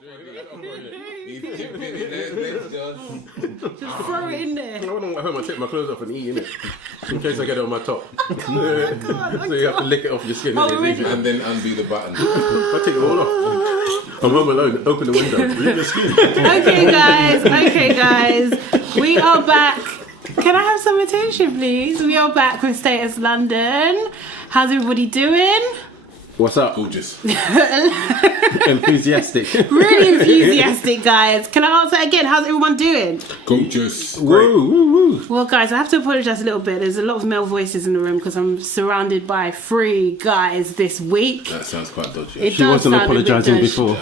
Just throw it in there. I don't want to take my clothes off and eat it, in case I get it on my top. Oh my God, So you have to lick it off your skin. And then undo the button. I take it all off. I'm home alone. Open the window. Leave your skin. Okay, guys. We are back. Can I have some attention, please? We are back with Status London. How's everybody doing? What's up? Gorgeous. Enthusiastic. Really enthusiastic, guys. Can I ask that again? How's everyone doing? Gorgeous. Woo, woo, woo. Well, guys, I have to apologise a little bit. There's a lot of male voices in the room because I'm surrounded by 3 guys this week. That sounds quite dodgy. It She does wasn't sound apologising a bit before.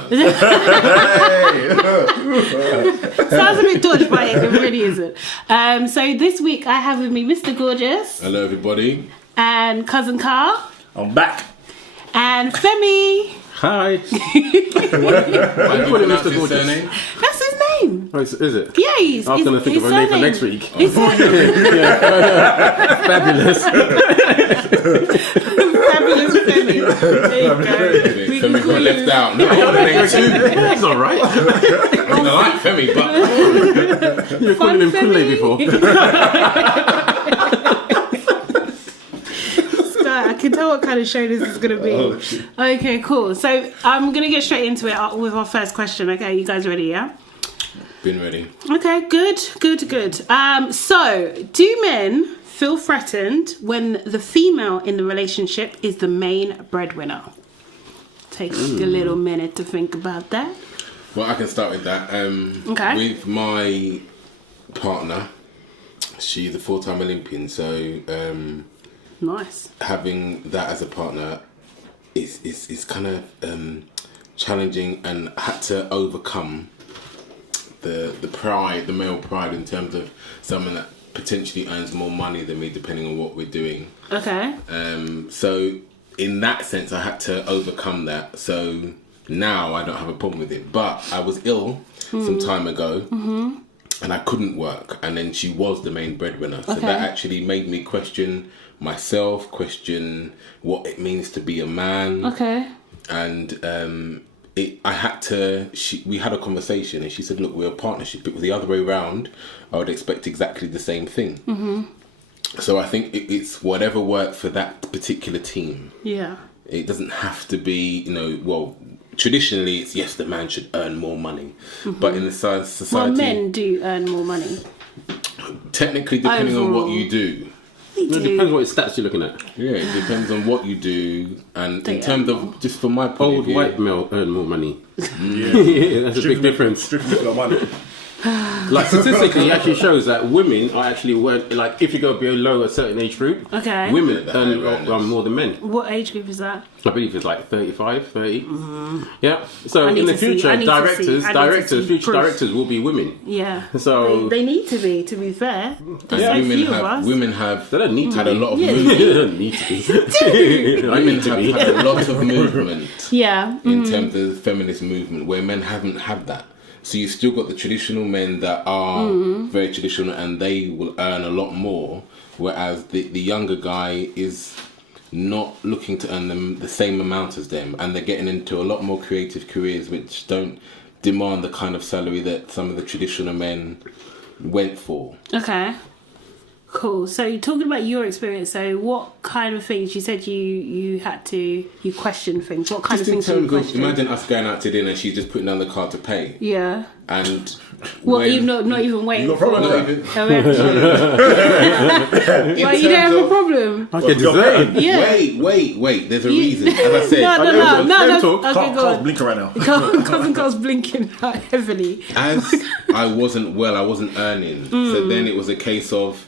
Sounds a bit dodgy, but it really isn't. So this week I have with me Mr. Gorgeous. Hello, everybody. And Cousin Carl. I'm back. And Femi. Hi. Why do you pronounce Mr. his Gorgeous? surname? That's his name. Oh, is it? Yeah, he's. I was going to think of a name for next week. His surname. Fabulous. Fabulous Femi. There you go. We can Femi call got you- left out. No, I want the name too. That's all right. I like Femi, but You were calling him Fun Kool-Aid Femi. before. I can tell what kind of show this is going to be. Oh, shit. Okay, cool. So I'm going to get straight into it with our first question. Okay, you guys ready, yeah? been ready. Okay, good. So do men feel threatened when the female in the relationship is the main breadwinner? Take a little minute to think about that. Well, I can start with that. Okay. With my partner, she's a 4-time Olympian, so Nice. having that as a partner is kind of challenging, and had to overcome the male pride in terms of someone that potentially earns more money than me, depending on what we're doing. Okay. So in that sense, I had to overcome that. So now I don't have a problem with it. But I was ill some time ago, and I couldn't work. And then she was the main breadwinner. So that actually made me question myself, question what it means to be a man. Okay. And I had to. We had a conversation, and she said, "Look, we're a partnership. If it was the other way around, I would expect exactly the same thing." So I think it's whatever worked for that particular team. Yeah. It doesn't have to be, well, traditionally it's yes, the man should earn more money, but in the society, Well, men do earn more money. technically, depending on what Overall. you do. They It do. depends what stats you're looking at. Yeah, it depends on what you do, and They in terms earn more. of just from my point Old of view, white male earn more money. Yeah. That's a big difference. Strictly got money. Like statistically, it actually shows that women are actually like if you go below a certain age group, Okay. women Yeah, earn that more than men. What age group is that? I believe it's like 35, 30. Yeah. So I need in the to see- future, I need to see- directors, see future proof. directors will be women. Yeah. So- they need to be fair. There's so women few of have us. women have They don't need to had be. a lot of Yeah, movement. They don't need to be. I Women need to have be. had a lot of movement Yeah. in terms of the feminist movement, where men haven't had that. So you've still got the traditional men that are very traditional, and they will earn a lot more, whereas the younger guy is not looking to earn them the same amount as them, and they're getting into a lot more creative careers which don't demand the kind of salary that some of the traditional men went for. Okay. Cool. So you're talking about your experience. So what kind of things you said you questioned things? What kind Just of in things did you terms of, question? imagine us going out to dinner, she's just putting down the card to pay, Yeah. and Well, when- you're not even waiting You got for problems not with even- a reaction. in Well, you don't terms have a of- problem. I get deserted. Yeah. Wait. There's a reason. As I said, No. talk. Okay, Can't go on. blinker right now. Cousin Carl's blinking heavily. as I wasn't well, I wasn't earning. So then it was a case of,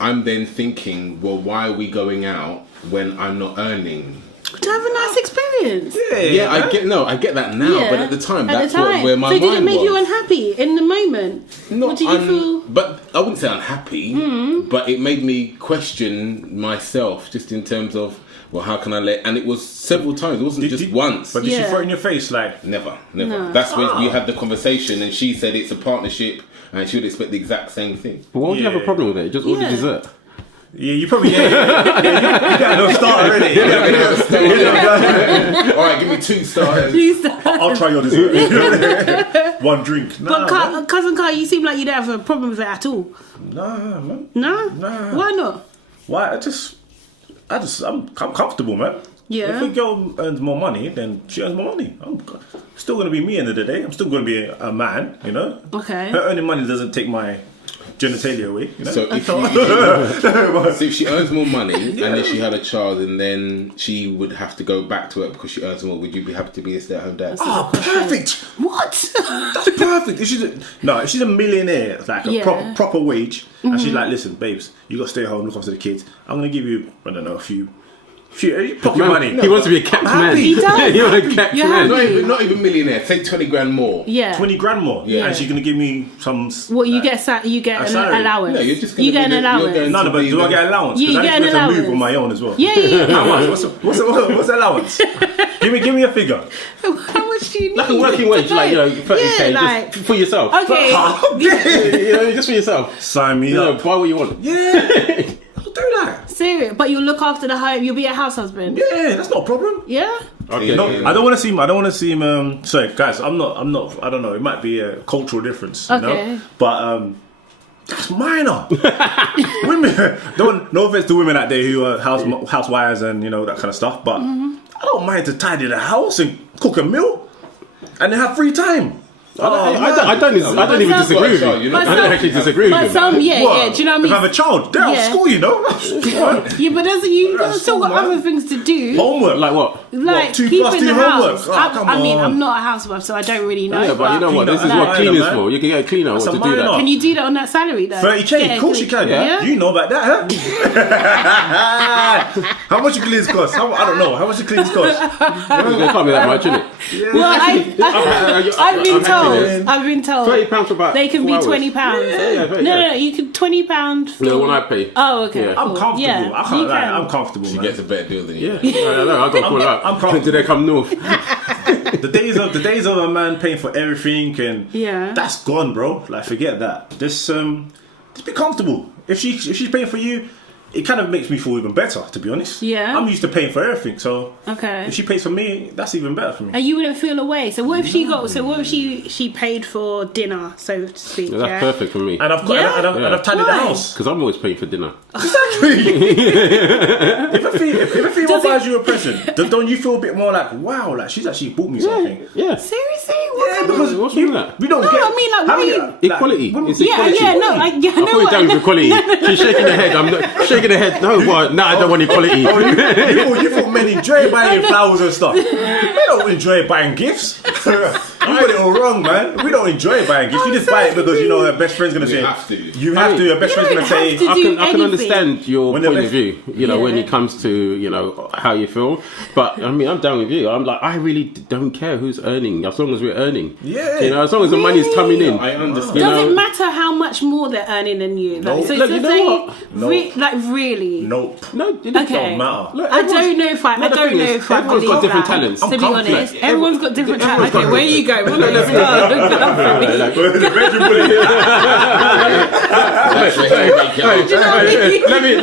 I'm then thinking, well, why are we going out when I'm not earning? To have a nice experience. Yeah, I get that now, Yeah. but at the time, At that's the time. where my so mind did it make was. you unhappy in the moment? What did you feel? But I wouldn't say unhappy, but it made me question myself, just in terms of, well, how can I let? And it was several times. It wasn't just once. But did she Yeah. throw it in your face like? Never. No. That's when you had the conversation, and she said it's a partnership, and she would expect the exact same thing. But why would you have a Yeah. problem with it? Just order Yeah. dessert. Yeah, you probably you got no start already. All right, give me 2 stars. I'll try your dessert. One drink. Nah, But cousin Carl, you seem like you don't have a problem with it at all. nah, man. No? Nah. Why not? Why? I'm comfortable, man. Yeah. If a girl earns more money, then she earns more money. I'm still going to be me end of the day. I'm still going to be a man, you know? Okay. Her earning money doesn't take my genitalia away, you know? So if she earns more money and then she had a child and then she would have to go back to work because she earns more, would you be happy to be a stay-at-home dad? Oh, perfect. What? That's perfect. If she's a millionaire, like a proper wage, and she's like, listen, babes, you got to stay home, look after the kids. I'm going to give you, I don't know, a few pocket money. He wants to be a kept man. He does. You want a kept man. Not even millionaire. Take 20 grand more. Yeah. 20 grand more. Yeah. And she's going to give me some... What, you get an salary. allowance? No, you're just gonna you get be an the- you're allowance. going- No, but do I get allowance? Yeah, you Because get I an need to move allowance. on my own as well. Yeah. How much? What's the allowance? give me a figure. How much do you need? Like a working wage, like, you know, 30k, Yeah, like... just for yourself. Okay. You know, just for yourself. Sign me You know, up. buy what you want. Yeah. I'll do that. Serious, but you'll look after the home. You'll be a house husband. Yeah, that's not a problem. Yeah. Okay. No, I don't want to seem. Sorry, guys. I'm not. I don't know. It might be a cultural difference. You Okay. know? But that's minor. Women. No offense to women out there who are housewives and you know that kind of stuff. But I don't mind to tidy the house and cook a meal, and then have free time. I don't even disagree with you. But I don't actually disagree with But you. some, What? do you know what I mean? If I have a child, they're out of Yeah. school, you know. Yeah, but you've That's still got cool, man. other things to do. Homework. Like what? Like 2 keeping plus 2 the homework. house. Oh, come I mean, on. I'm not a housewife, so I don't really know. Yeah, but you know what? This is like, what cleaners man. for. You can get a cleaner That's to a do that. minor. Can you do that on that salary though? 30k, of course you can. Yeah. You know about that, huh? How much your cleaners cost? I don't know. How much your cleaners cost? It can't be that much, innit? Well, I've been told. £30 for about They can 4 be hours. £20. No, you can £20 for... No, when I pay. Oh, okay. Yeah. Cool. I'm comfortable. Yeah, I can't you lie. can. I'm comfortable, She man. gets a better deal than you. Yeah, I know. I got call I'm up. comfortable. Did they come north? The days of a man paying for everything and that's gone, bro. Like forget that. Just be comfortable. If she's paying for you, it kind of makes me feel even better, to be honest. Yeah. I'm used to paying for everything, so Okay. if she pays for me, that's even better for me. And you wouldn't feel away. So what if she got? So what if she paid for dinner, so to speak? Yeah, that's perfect for me. And I've got, Yeah? and I've tidied the Why? house. Because I'm always paying for dinner. Exactly. if a female buys you a present, don't you feel a bit more like, wow, like she's actually bought me something? Yeah. Seriously? Yeah, because What's wrong with that? we don't No, get. I mean, like, how why many- you- Equality. It's Yeah, equality. yeah, no, I I know thought you done with equality. She's shaking her head. I'm not shaking her head. No, what? No, I don't want equality. Oh, you thought men enjoy buying flowers and stuff. We don't enjoy buying gifts. You got it all wrong, man. We don't enjoy buying gifts. You just buy it because you know her best friend's gonna say. have to. You have to. Your best friend's gonna say. have to. I can anything. understand your When point they're of view, you know, when Yeah. it comes to, you know, how you feel. But, I mean, I'm down with you. I'm like, I really don't care who's earning, as long as we're earning. Yeah. You know, as long as the money's coming in. I understand. You Does know? it matter how much more they're earning than you? Like, Nope. so Look, to you know say, what? Nope. like really? Nope. No, it Okay. Don't matter. Look, I everyone's- don't know if I. No, I the don't thing know is, if I everyone's believe got different that. talents. To be confident. honest, everyone's got different talents. got Okay, where you go? Well, let's go. The bedroom bully. let me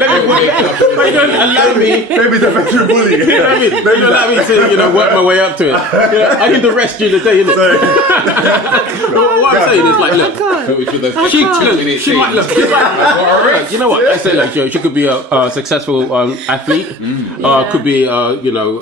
wait, don't allow me. Maybe the bedroom bully. Don't allow me to, you know, work my way up to it. You know, I need to rest you the day, innit? What I'm saying is like, look, she might look. You know what? I say like, she could be a successful athlete, could be you know,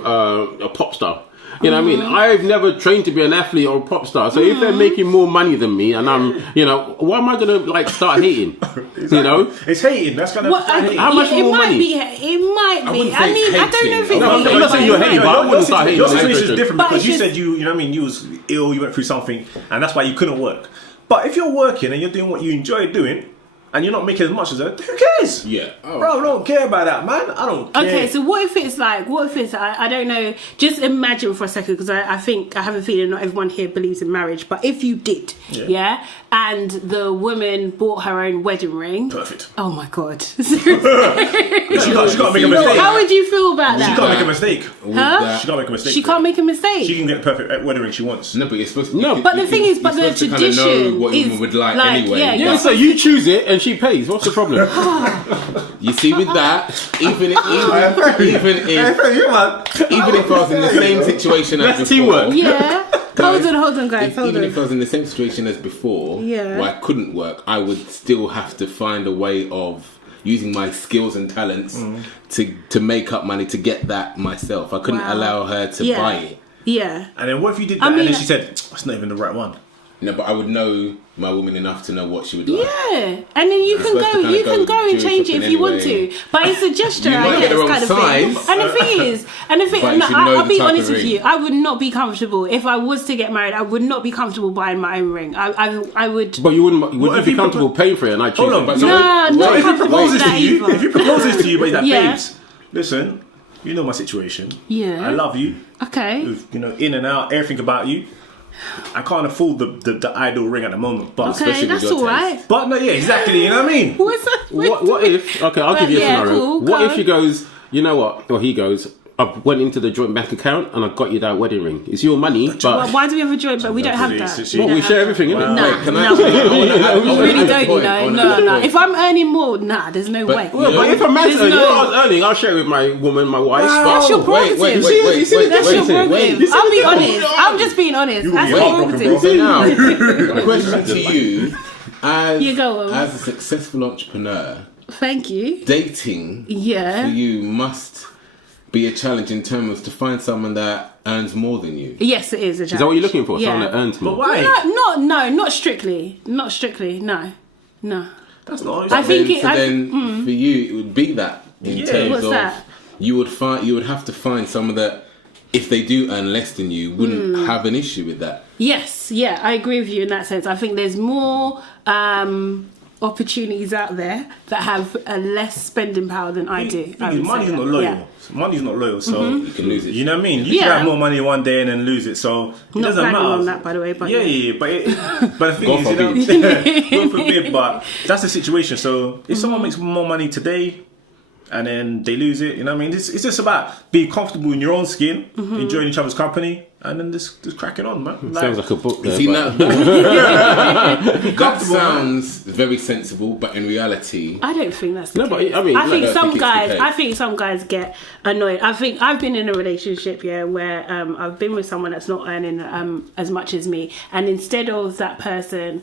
a pop star. You know what I mean? I've never trained to be an athlete or a pop star. So if they're making more money than me and I'm, you know, why am I going to like start hating? You know? It's hating. That's kind of hating. How much it more might money? Be, it might be. wouldn't I say mean, I don't know if it's. No, I'm not saying you're hating, but I wouldn't start hating. Your on that situation is situation. different But because you it's said you know what I mean, you was ill, you went through something, and that's why you couldn't work. But if you're working and you're doing what you enjoy doing, and you're not making as much as her, who cares? Yeah. Oh. Bro, I don't care about that, man. I don't care. Okay, so what if it's like, I don't know, just imagine for a second, because I think, I have a feeling not everyone here believes in marriage, but if you did, yeah, and the woman bought her own wedding ring. Perfect. Oh my God. She can't make a mistake. How would you feel about She that? can't make a mistake. Huh? She can't make a mistake. She can't make a mistake. She can get the perfect wedding ring she wants. No, but you're supposed to. No, you- but the you- thing is, you're but the supposed to kinda tradition know what is women would like like, anyway. yeah, Yeah, so you choose it and then she pays. What's the problem? You see, with that, even if I was in the same situation as That's before, teamwork. Yeah. Hold on, guys. even if I was in the same situation as before, Yeah. where I couldn't work, I would still have to find a way of using my skills and talents to make up money to get that myself. I couldn't allow her to buy it. Yeah. And then what if you did that and then she said, that's not even the right one? No, but I would know my woman enough to know what she would like. Yeah, and then you can supposed to go, kinda go and Jewish change it if shopping you want anyway. to. But it's a gesture, You I might guess, get the wrong kind of thing. size. And the thing is, But you should know I'll the be type of honest with ring. you, I would not be comfortable if I was to get married. I would not be comfortable buying my own ring. I would. But you wouldn't. Would you if be you comfortable paying for it and I choose Hold on, it? but No, not not if he comfortable proposes with to that you, either. if he proposes to you, but he's like, Yeah. babes, listen, you know my situation. Yeah. I love you. Okay. You know, in and out, everything about you. I can't afford the idol ring at the moment, but Okay, especially with that's your all right. but no, yeah, exactly. You know what I mean? What's that? What if? Okay, I'll give you a Yeah, scenario. cool, What go if on. she goes? You know what? Or he goes. I went into the joint bank account and I got you that wedding ring. It's your money, Well, but why do we have a joint? But we don't have that. Well, don't we have share that. everything, innit? Nah, Wait, can I- no, I wanna add- we really I wanna don't. add a point, I wanna No. add a point. If I'm earning more, nah, there's no way. Well, but if a man's There's earning, no- if I was earning, I'll share it with my woman, my wife. That's your prerogative. You see the That's your difference? prerogative. I'll be honest. I'm just being honest. You That's will be your heartbroken, prerogative. So now, question to you, You go on. as a successful entrepreneur, Thank you. dating Yeah. for you must be a challenge in terms to find someone that earns more than you. Yes, it is a challenge. Is that what you're looking for? Yeah. Someone that earns more. But why? Not strictly. Not strictly. No. That's not. I think Then for you it would be that in terms What's of that? you would have to find someone that if they do earn less than you wouldn't have an issue with that. Yes, yeah, I agree with you in that sense. I think there's more opportunities out there that have a less spending power than I do. I would Money's say not that. loyal. Yeah. Money's not loyal, so You can lose it. you know what I mean. You Yeah. can have more money one day and then lose it, so it Not doesn't bragging matter. on that, by the way, but yeah. But the thing God is, you know, God forbid, but that's the situation. So if someone makes more money today and then they lose it, you know what I mean? It's just about being comfortable in your own skin, enjoying each other's company, and then just cracking on, man. Sounds like a book there. See, but- that sounds very sensible, but in reality, I don't think that's the No, but case. I mean, I think I don't some think it's the guys. case. I think some guys get annoyed. I think I've been in a relationship, where I've been with someone that's not earning as much as me, and instead of that person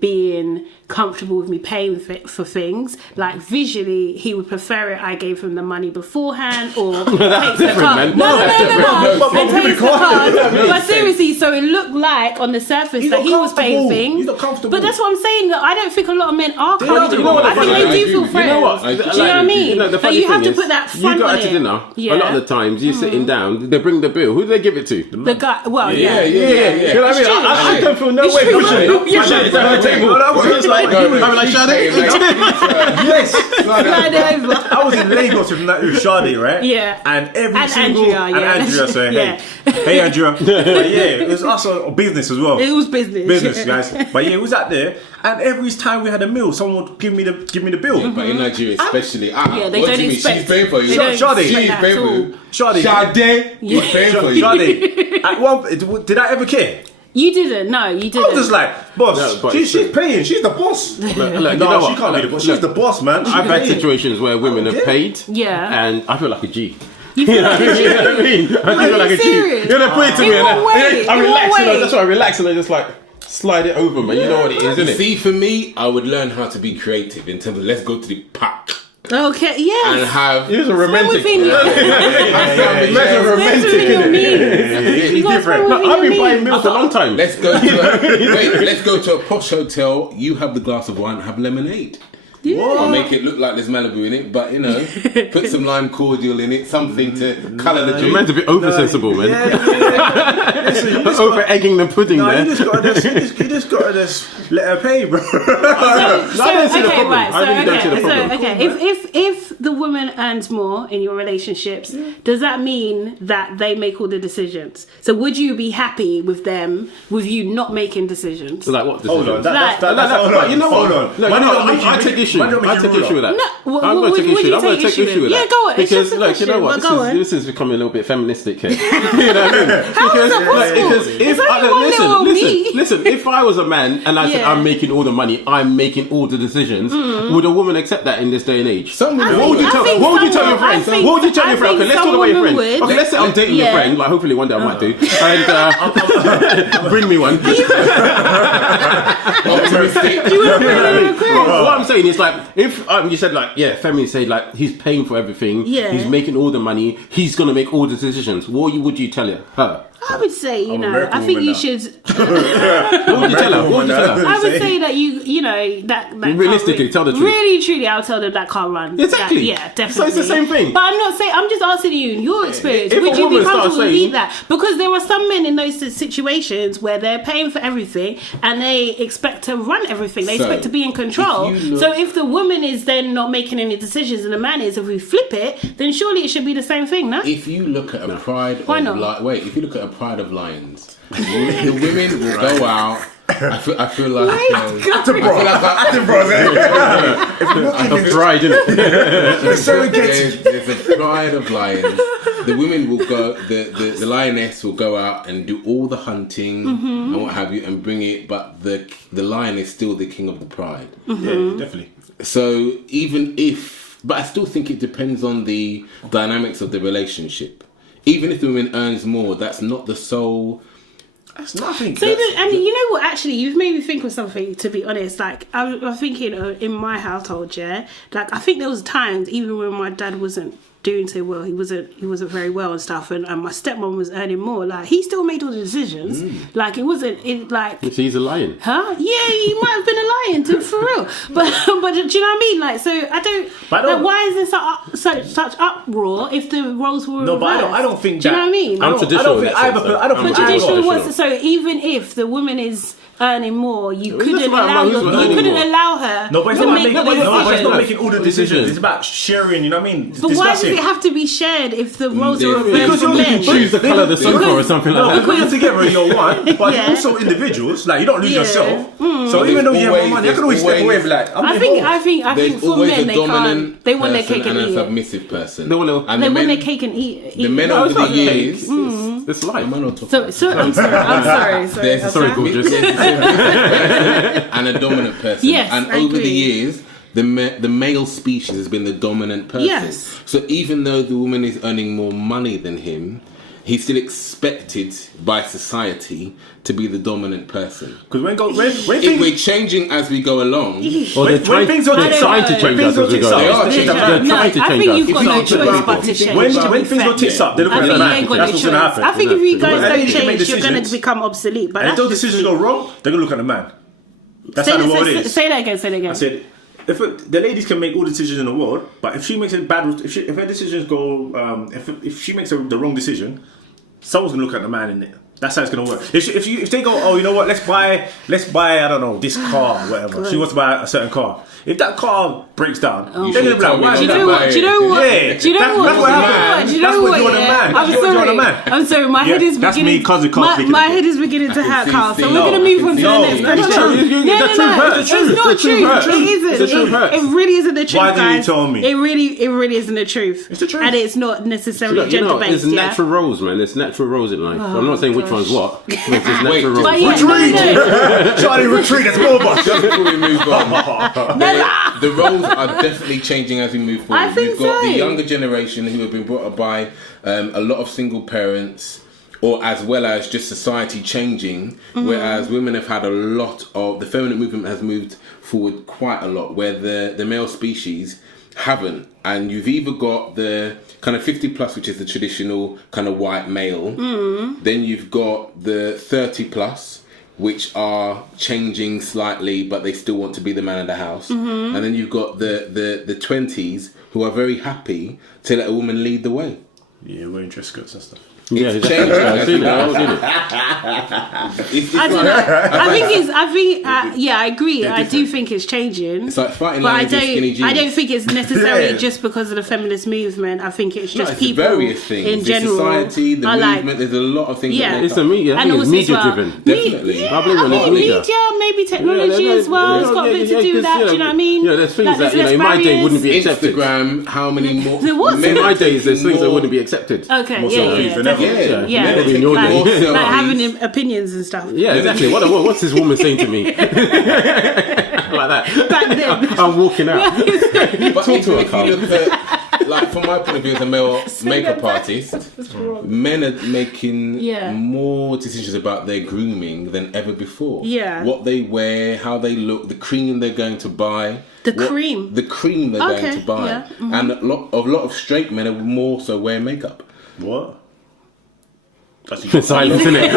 being comfortable with me paying for things, like visually, he would prefer it. I gave him the money beforehand, or takes the different, card. man. No, But and takes the card. That But makes seriously, so it looked like on the surface He's that not he was paying comfortable. things. He's not comfortable. But that's what I'm saying. That I don't think a lot of men are comfortable. you know what the I think funny they thing do is? feel You friends. know what? Do you know what I mean? The Like, funny you have thing to put is, that front you go on out to it. dinner. Yeah. A lot of the times, you're sitting down. They bring the bill. Who do they give it to? The guy, well, yeah. You know what I mean? I don't feel no It's way true. pushing it. Yeah. Pushing it down the table. No, that was like, I'm like, Sade. yes. Slide over. I was in Lagos with Sade, right? Yeah. And every And single Andrea, and yeah. Andrea saying, Yeah. hey, Andrea. But yeah, it was us on business as well. It was business. Business, guys. But yeah, it was out there, and every time we had a meal, someone would give me the bill. but in Nigeria especially, Yeah, they what don't do you mean? expect- She's paying for you. they don't Sade. expect She's that paying at for all. you. Sade. Sade, he's paying for you. Sade. At one, did I ever care? You didn't. No, you I didn't. was just like, boss, No, but she's it's- paying. She's the boss. Look, No, you know she what? can't be the boss. She's the boss, man. She's I've had paying. situations where women have paid. Yeah. And I feel like a G. You feel like You know what I mean? I feel like a G. serious? You know, put it to In me. what And way? I In relax. what You know, way? that's why I relax and I just like slide it over, man. You know what it is, isn't it? See, for me, I would learn how to be creative in terms of let's go to the park Okay. and Yes. have. He was a romantic. Within your, Man's a that's romantic, within your innit? means. You got different. something I've within been your buying means. milk a long time. Let's go to a posh hotel. You have the glass of wine, have lemonade. Or make it look like there's Malibu in it, but you know, put some lime cordial in it, something to colour the You're drink. meant to be oversensible, man. Listen, you just Over egging the pudding No, there. you just gotta just let her pay, bro. So, I don't see the okay, problem. right. I really don't see the So, problem. okay. If the woman earns more in your relationships, does that mean that they make all the decisions? So would you be happy with them, with you not making decisions? Like what? Hold on, decisions? hold on. You know what? Hold on. No, Why you know, don't make I you- take issue. why don't make I you take rule issue with that. No, I'm going to take issue. I'm going to take issue with that. Yeah, go on. It's Because just a look, you know question, what? but go on. This is becoming a little bit feministic here. You know what I mean? How is that possible? Because It's if only one listen, little me. Listen, if I was a man and I said I'm making all the money, I'm making all the decisions, would a woman accept that in this day and age? Some women What would you tell your friends? What would you tell your friend? Okay, let's talk about your friend. Okay, let's say I'm dating your friend. Like, hopefully one day I might do. And bring me one. What I'm saying is, like, if you said, like, Femi said, like, he's paying for everything, he's making all the money, he's gonna make all the decisions. What would you tell her? I would say, I think you should. What would you tell her? I would say that you know that realistically, tell the truth. Really, truly, I'll tell them that can't run. Exactly. Definitely. So it's the same thing. But I'm not saying. I'm just asking you, in your experience, If would a you be woman starts comfortable with saying- that? Because there are some men in those situations where they're paying for everything and they expect to run everything. They expect to be in control. So if the woman is then not making any decisions and the man is, if we flip it, then surely it should be the same thing, no? If you look at a pride Why of not? if you look at a pride of lions, the women will go out. I feel like Pride, isn't it? there's a pride of lions. The women will go. The lioness will go out and do all the hunting and what have you, and bring it. But the lion is still the king of the pride. Yeah, definitely. So but I still think it depends on the dynamics of the relationship. Even if the woman earns more, that's not the sole. That's nothing. So and you know what? Actually, you've made me think of something. To be honest, like I'm thinking in my household, like I think there was times even when my dad wasn't doing so well, he wasn't very well and stuff, and my stepmom was earning more. Like he still made all the decisions. Like it wasn't like. So he's a lion. Huh? Yeah, he might have been a lion too, for real. But do you know what I mean? Like, so I don't. Like, why is there such uproar if the roles were reversed? But I don't think. Do you know what I mean? I'm traditional. I don't think traditional was so even if the woman is earning more, you couldn't allow her. No, but it's not making all the decisions. It's about sharing. You know what I mean? But why does it have to be shared if the roles are reversed? Because you can choose the colour of the sofa or something like that. Because you're together in your one, but you're also individuals. Like you don't lose yourself. So even though you have more money, you can always step away. Like I think for men they can't. They want their cake and eat a it. submissive person. They want their cake and eat. The men over the years. It's life. So I'm sorry. Sorry, gorgeous. And a dominant person. Yes, and over the years, the male species has been the dominant person. Yes. So even though the woman is earning more money than him, he's still expected by society to be the dominant person. Because we're changing as we go along. When things are trying to change us as we go along. I think you've got no choice but to change. When things go tits up, they look at the man. That's what's going to happen. I think if you guys don't change, you're going to become obsolete. And if those decisions go wrong, they're going to look at the man. That's how the world is. Say that again. I said, the ladies can make all the decisions in the world, but if she makes a bad, if her decisions go, if she makes the wrong decision, someone's gonna look at the man in it. That's how it's gonna work. If they go, oh, you know what? Let's buy I don't know, this car, or whatever. She wants to buy a certain car. If that car breaks down, they're gonna be like, why? Do you know what? That's what happens. That's what you're a man. I'm sorry. My head is beginning. That's me, cousin Carl. My head is beginning to hurt, Carl. So we're gonna move on to the next. It's true. It's not true. It isn't. It really isn't the truth, Why guys. did you tell me? It really isn't the truth. It's the truth. And it's not necessarily gender based. There's natural roles, man. There's natural roles in life. I'm not saying which one's what. There's natural roles. Charlie, retreat. It's more of us. Just before we move on, the roles are definitely changing as we move forward. I think We've got the so. younger generation who have been brought up by a lot of single parents, or as well as just society changing, whereas women have had a lot of, the feminine movement has moved forward quite a lot, where the male species haven't. And you've either got the kind of 50 plus, which is the traditional kind of white male, then you've got the 30 plus, which are changing slightly, but they still want to be the man of the house. And then you've got the 20s who are very happy to let a woman lead the way. Yeah, wearing dress skirts and stuff. Yeah, It's changing. I've seen it. I don't know. I agree. I do think it's changing. It's like fighting but lions in skinny jeans. I don't think it's necessarily just because of the feminist movement. I think it's just people various things. in general. The society, the movement. There's a lot of things. It's the media. I think it's media driven. Definitely. I believe in media. Maybe technology as well. It's got a bit to do with that. Do you know what I mean? Yeah, there's things that in my day wouldn't be accepted. Instagram. How many more? There was in my days, there's things that wouldn't be accepted. Okay, yeah, Yeah. Yeah. Men are in your taking day. more Like selfies. having opinions and stuff. Yeah, exactly. What's this woman saying to me? Like that. Back then. I'm walking out. But if to her, you look at, like, from my point of view as a male makeup artist, men are making Yeah. more decisions about their grooming than ever before. Yeah. What they wear, how they look, the cream they're going to buy. The cream? The cream they're Okay, going to buy. yeah, mm-hmm. And a lot of straight men are more so wear makeup. What? That's Silence, isn't it?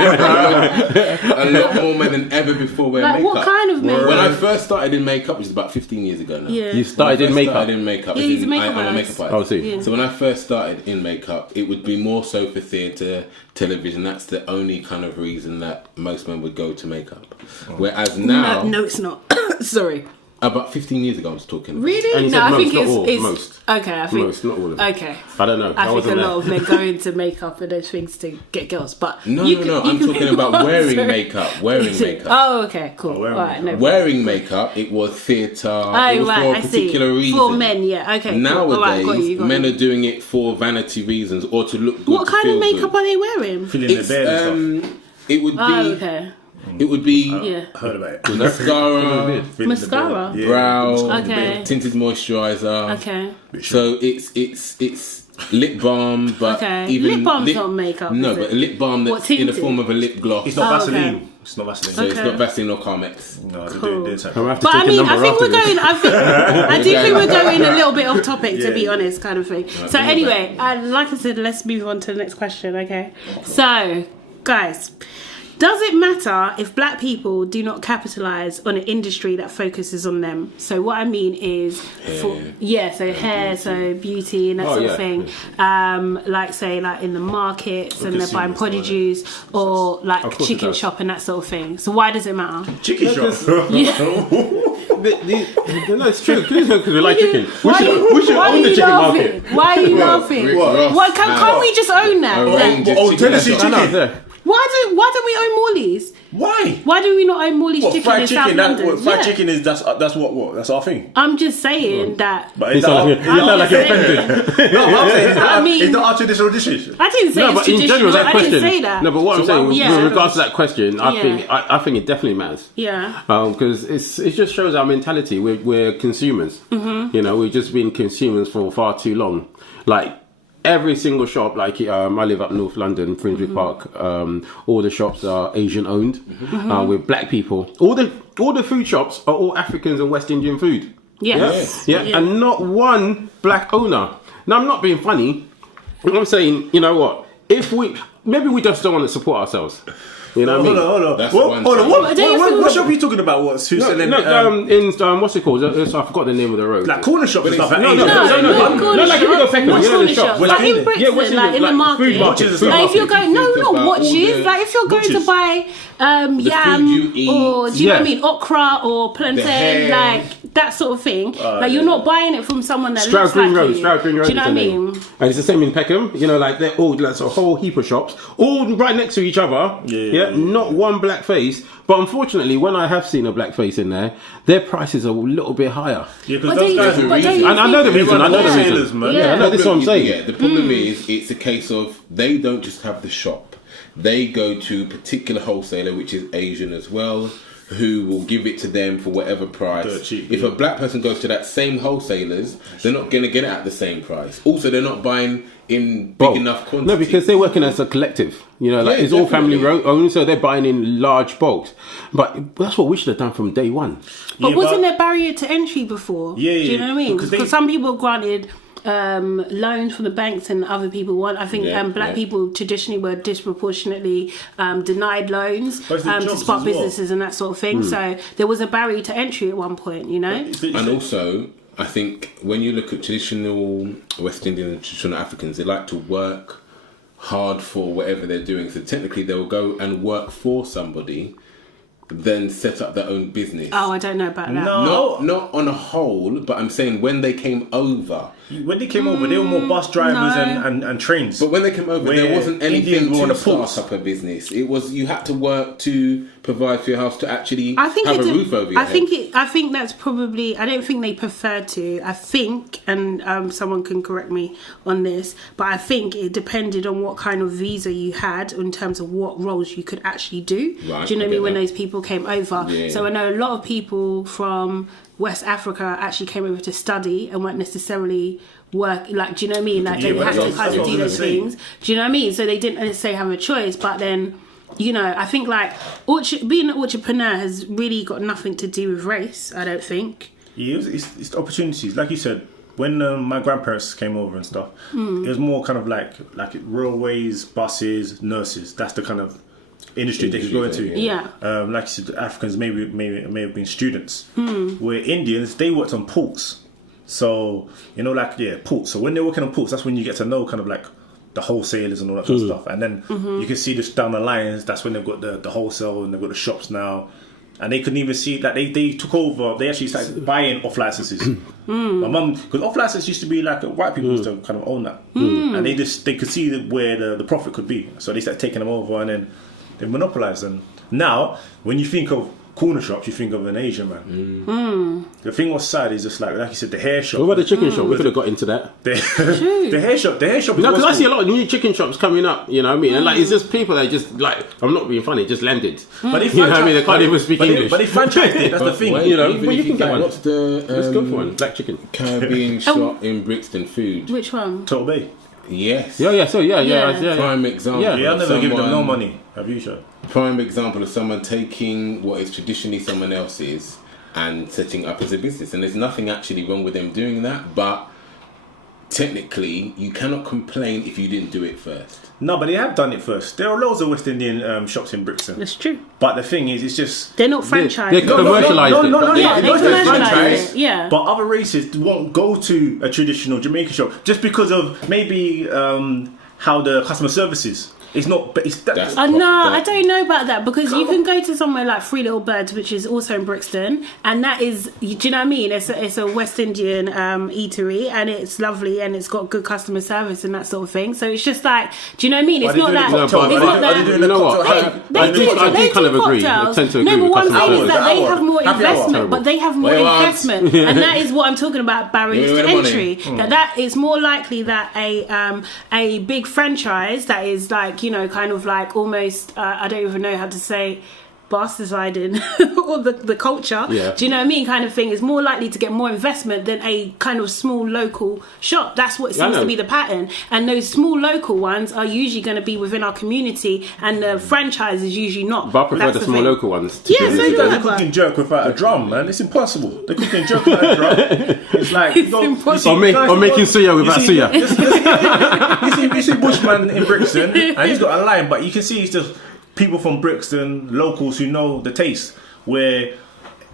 A lot more men than ever before wear Like, makeup. what kind of makeup? When I first started in makeup, which is about 15 years ago now. Yeah. You started in makeup. Started in makeup. Yeah, he's a makeup I'm a artist. makeup Oh, artist. see. Yeah. So when I first started in makeup, it would be more so for theatre, television. That's the only kind of reason that most men would go to makeup. Whereas now, No, it's not. Sorry. about 15 years ago, I was talking. about. Really? And you No, said I most, think not it's, all, it's most. okay. I think Most, not all of them. okay. I don't know. I think a wasn't lot there. of men go into makeup and those things to get girls, but No, you no, can- no. you I'm can talking go about on, wearing sorry. makeup. Wearing makeup. Oh, okay, cool. wearing All right, no. Wearing makeup, it was theatre. Oh, it was right, for a I see. particular reason. For men, yeah. Okay. cool. All right, Nowadays, got you, got men you. are doing it for vanity reasons or to look good. What to kind of feel makeup good. are they wearing? feeling It's, the bed and stuff. it would be. Oh, okay. It would be Yeah. Heard about it. mascara, Feeling the Mascara? bed. Yeah. brow, Okay. tinted moisturizer. Okay. So it's lip balm, but Okay. even Lip balm's not makeup, No, is but it? a lip balm What, that's in the tinted? form of a lip gloss. It's not Oh, Vaseline. okay. It's not Vaseline. So it's Okay. not Vaseline or Carmex. No, Cool. they did I'm gonna have to But take I a mean, number I think after we're this. going. I do think we're going a little bit off topic, to Yeah. be honest, kind of thing. So yeah. anyway, like I said, let's move on to the next question. Okay. So, guys, does it matter if black people do not capitalise on an industry that focuses on them? So what I mean is, hair, so beauty and that Oh, sort yeah. of thing. Like say, like in the markets and they're buying consumers, produce or like Of course it chicken does. shop and that sort of thing. So why does it matter? Chicken shop. No, it's true. Because we like chicken. We should Why own are the you chicken laughing? market. Why are you laughing? Rick Ross What, can't we just own that? arranged Like, a Oh, chicken Tennessee shop. I know, chicken. yeah. why don't we own Morley's? Why? Why do we not own Morley's What, chicken fried in chicken? South That, London? what, fried Yeah. chicken is that's what? That's our thing. I'm just saying that. But You is that sound our, like is you sound like you're saying- offended. no, I'm saying, I mean- it's not our traditional dishes. I didn't say No, it's but in traditional. general, that I question. didn't say that. No, but what I'm So saying why- Yeah. with regards to that question, I Yeah. think I think it definitely matters. Yeah. Because it just shows our mentality. We're consumers. Mm-hmm. You know, we've just been consumers for far too long. Like every single shop, like I live up North London, Finsbury Mm-hmm. Park. All the shops are Asian owned, Mm-hmm. with black people. All the food shops are all Africans and West Indian food. Yes. Yeah, and not one black owner. Now I'm not being funny. I'm saying, you know what? If maybe we just don't want to support ourselves. You know what I mean? Hold on. That's What, one hold on. thing. What shop are you talking about? Who's selling? What's it called? I forgot the name of the road. Like corner shops and stuff. No, No, like if you go Peckham, What's you know the corner shop. shops? West Like in Indian. Brixton, Yeah, West like in Indian, the like market. food markets. Like if you're going, Think not about watches. all the- Like if you're going to watches. buy yam you eat. or do you know what I Yeah. mean, okra or plantain, hair. like that sort of thing. Like you're not buying it from someone that Stroud looks Green like Road, you. Stroud Green Road. Do you know is what I the name. mean? And it's the same in Peckham. You know, like they're all that's a whole heap of shops, all right next to each other. Yeah. Not one black face. But unfortunately, when I have seen a black face in there, their prices are a little bit higher. Yeah, because But those guys don't you reason. think- And I know the reason. I know the wholesalers, reason. man. Yeah. I know this is what I'm saying. Yeah, the problem is it's a case of they don't just have the shop. They go to a particular wholesaler, which is Asian as well, who will give it to them for whatever price. Dirt cheap, If yeah. a black person goes to that same wholesalers, they're not going to get it at the same price. Also, they're not buying in big enough quantity. No, because they're working as a collective. You know, like Yeah, it's all family definitely. owned, so they're buying in large bulks. But that's what we should have done from day one. But Yeah, wasn't but- there barrier to entry before? Yeah, Do you yeah, know what I mean? because Because they- some people granted loans from the banks and other people weren't. I think Yeah, black yeah. people traditionally were disproportionately denied loans But it's the to jobs start as well. businesses and that sort of thing. So there was a barrier to entry at one point, you know? And also, I think when you look at traditional West Indian and traditional Africans, they like to work hard for whatever they're doing. So technically, they'll go and work for somebody then set up their own business. Oh, I don't know about that. No. Not on a whole, but I'm saying when they came over. When they came over, they were more bus drivers No. and trains. But when they came over, there wasn't anything Indians were on to the ports. start up a business. It was you had to work to provide for your house to actually I think have it's a roof over your head. I think that's probably. I don't think they preferred to. I think, and someone can correct me on this, but I think it depended on what kind of visa you had in terms of what roles you could actually do. Right, Do you know what I I mean? get When that. those people came over, Yeah. so I know a lot of people from West Africa actually came over to study and weren't necessarily work. Like, do you know what I mean? Like, Yeah, they but had to that's kind what of I do was those gonna say. things. Do you know what I mean? So they didn't necessarily have a choice, but then. You know, I think like being an entrepreneur has really got nothing to do with race. I don't think. Yeah, it's opportunities. Like you said, when my grandparents came over and stuff, it was more kind of like railways, buses, nurses. That's the kind of industry they could go into. Yeah. Like you said, Africans may have been students. Where Indians, they worked on ports. So, you know, ports. So when they're working on ports, that's when you get to know kind of like the wholesalers and all that kind of stuff. And then you can see this down the lines, that's when they've got the wholesale and they've got the shops now. And they couldn't even see that they took over, they actually started buying off licenses. My mum, because off license used to be like white people used to kind of own that. And they could see where the profit could be. So they started taking them over and then they monopolized them. Now, when you think of corner shops, you think of an Asian man. The thing was sad is just like you said, the hair shop. What about the chicken shop? We could have got into that. The hair shop. The hair shop. No, because I see a lot of new chicken shops coming up. You know what I mean? And like, it's just people that just like, I'm not being funny, just landed. But they You know what I mean? They can't even speak English. But they franchised it. That's the thing. Wait, You know, even but you if can get like, one. what's the Let's go for one. Black chicken. Caribbean shop in Brixton Food? Which one? Total Bay. Yes. Yeah. Prime example. Yeah. Yeah, I've of never given them no someone- money. Have you, sure? Prime example of someone taking what is traditionally someone else's and setting up as a business. And there's nothing actually wrong with them doing that, but technically you cannot complain if you didn't do it first. No, but they have done it first. There are loads of West Indian shops in Brixton. That's true. But the thing is, it's just... They're not franchised. They commercialised it. No, Yeah, they not just commercialised franchise, it. Yeah. But other races won't go to a traditional Jamaican shop just because of maybe how the customer service is. It's not... But it's That's- No, I don't know about that because you can go to somewhere like Three Little Birds, which is also in Brixton, and that is, do you know what I mean? It's a West Indian eatery, and it's lovely, and it's got good customer service and that sort of thing. So it's just like, do you know what I mean? It's not that. It's not that. You know what? I do kind of agree. I tend to agree No, with but what I'm customer saying is service. that they have more Happy hour. investment, but they have more Wait, what? investment, and that is what I'm talking about. Barriers Where to the money? entry. That is more likely that a big franchise that is like, you know, kind of like almost I don't even know how to say bastardizing or the culture. Yeah. Do you know what I mean? Kind of thing is more likely to get more investment than a kind of small local shop. That's what seems to be the pattern. And those small local ones are usually going to be within our community, and the franchise is usually not. But I prefer That's the small thing. local ones. To Yeah, be so honest do with I. you. They're cooking jerk without a drum, man. It's impossible. They're cooking jerk without a drum. It's like... It's impossible. Or making suya without suya. You see Bushman in Brixton, and he's got a line, but you can see it's just people from Brixton, locals who know the taste, where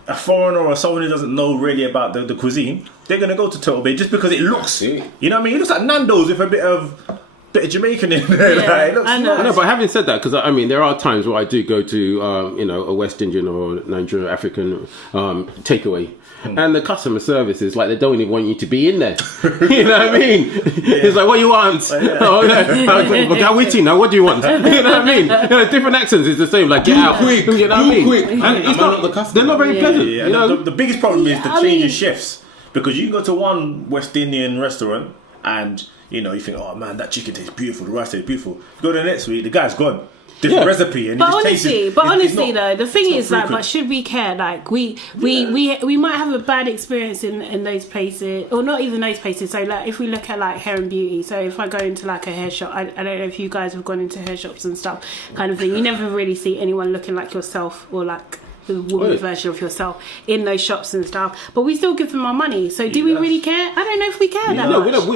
a foreigner or someone who doesn't know really about the cuisine, they're going to go to Turtle Bay just because it looks, you know what I mean? It looks like Nando's with a bit of Jamaican in there. Yeah, like, it looks I know. I know, but having said that, because I mean, there are times where I do go to, a West Indian or Nigerian African takeaway, and the customer service is like they don't even want you to be in there. You know what I mean? It's like, what you want? Now, what do you want? You know what I mean? You know, different accents is the same. Like, get out. quick, You know what I mean? quick. And Am it's I not the customer? they're not very pleasant. Yeah, You know? the biggest problem is the I change in mean- chefs, because you can go to one West Indian restaurant and you think, oh man, that chicken tastes beautiful, the rice tastes beautiful. You go to the next week, the guy's gone. Different Yeah. recipe, and But it just tastes honestly, though, the thing is like, but should we care? Like, we might have a bad experience in those places, or not even those places. So like, if we look at like hair and beauty, so if I go into like a hair shop, I don't know if you guys have gone into hair shops and stuff, kind of thing. You never really see anyone looking like yourself or like the woman version of yourself in those shops and stuff. But we still give them our money. So do we really care? I don't know if we care that much. No,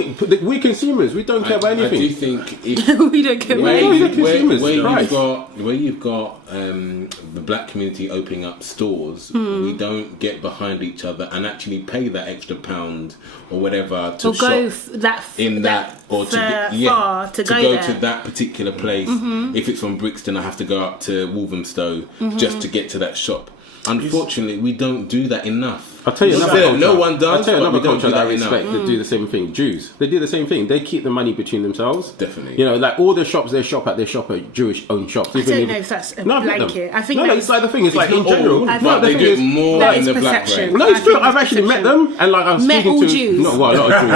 we consumers. We don't care about anything. I do think if we don't care about anything. where you've got the black community opening up stores, we don't get behind each other and actually pay that extra pound or whatever to shop far to go there. To that particular place. If it's from Brixton, I have to go up to Walthamstow just to get to that shop. Unfortunately, we don't do that enough. I'll tell you another culture. No one does. I'll tell you another culture that I enough. respect that do the same thing. Jews. They do the same thing. They keep the money between themselves. Definitely. You know, like all the shops they shop at Jewish-owned shops. I don't know if that's a blanket. I think it's like the thing. It's like in general. But they do it more in the black race. No, it's true. I've actually met them, and like I was speaking to Jews. not a lot of Jews.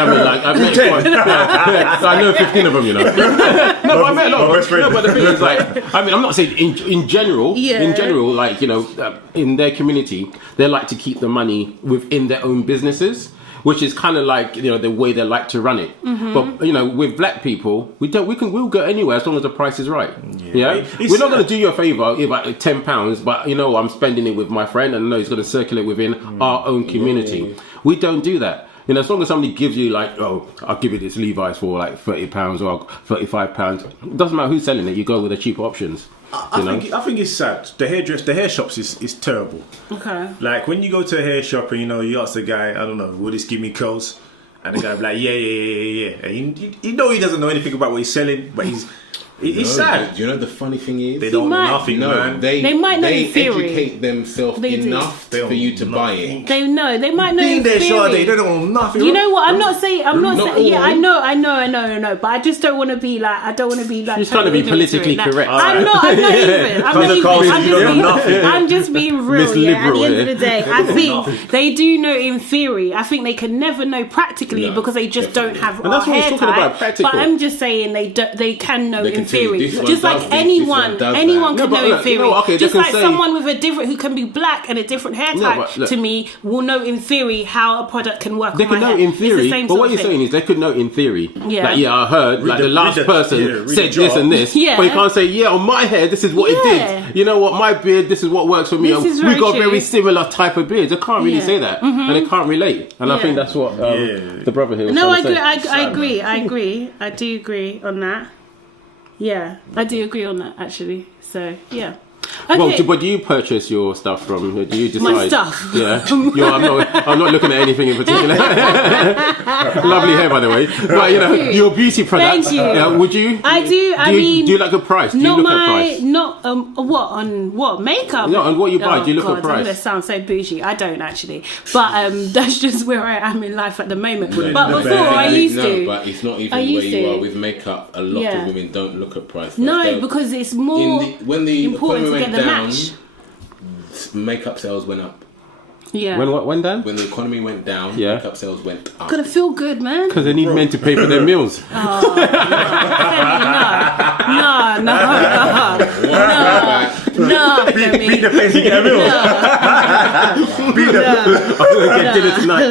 I mean, like I've met one. I know 15 of them. You know. No, but I met a lot. No, but the thing is, like, I mean, I'm not saying in general. Yeah. In general, like, you know, in their community, they like to keep the money within their own businesses, which is kind of like, you know, the way they like to run it. But you know, with black people, we'll go anywhere as long as the price is right. Yeah, we're not going to do you a favour about £10, but you know, I'm spending it with my friend, and I know he's going to circulate within our own community. We don't do that. You know, as long as somebody gives you like, oh, I'll give you this Levi's for like £30 or £35, it doesn't matter who's selling it. You go with the cheaper options. I think it's sad. The hair shops is terrible. Okay. Like when you go to a hair shop and you ask the guy, I don't know, will this give me curls? And the guy be like, yeah. And you know he doesn't know anything about what he's selling, but it's sad. You know the funny thing is, they don't know nothing, man. They might know in theory. Educate themselves enough for you to buy it. They might know in theory. They don't know nothing. You know what? I'm not saying. Yeah, I know. But I just don't want to be like. I don't want to be like. She's trying to be politically correct. I'm not even. I'm just being real. Yeah. At the end of the day, I think they do know in theory. I think they can never know practically because they just don't have our hair type. But I'm just saying they can know in theory, just like anyone can know in theory. Just like someone with a different, who can be black and a different hair type to me, will know in theory how a product can work. They can know in theory, but what you're saying is they could know in theory. Yeah, like, I heard like the last person said this and this, but you can't say on my hair this is what it did. You know what, my beard, this is what works for me. We got very similar type of beards. I can't really say that, and they can't relate. And I think that's what the brother here was trying to say. I agree. I do agree on that. Yeah, I do agree on that actually. So yeah. Okay. Well, but do you purchase your stuff from? Do you decide? My stuff. Yeah. I'm not looking at anything in particular. Lovely hair, by the way. But your beauty products. Thank you. Would you? I do. Do you like a price? Do you look at price? Not what on what makeup? No, on what you buy. Do you look at price? I'm gonna sound so bougie. I don't actually, but that's just where I am in life at the moment. But before I used to. No, but it's not even where you are with makeup. A lot of women don't look at price. No, because it's more important to get the match. Makeup sales went up. Yeah. When what went down? When the economy went down, makeup sales went up. Gotta feel good, man. Because they need men to pay for their meals. No. Beat the place to get a meal. Beat the. I'm gonna get dinner tonight.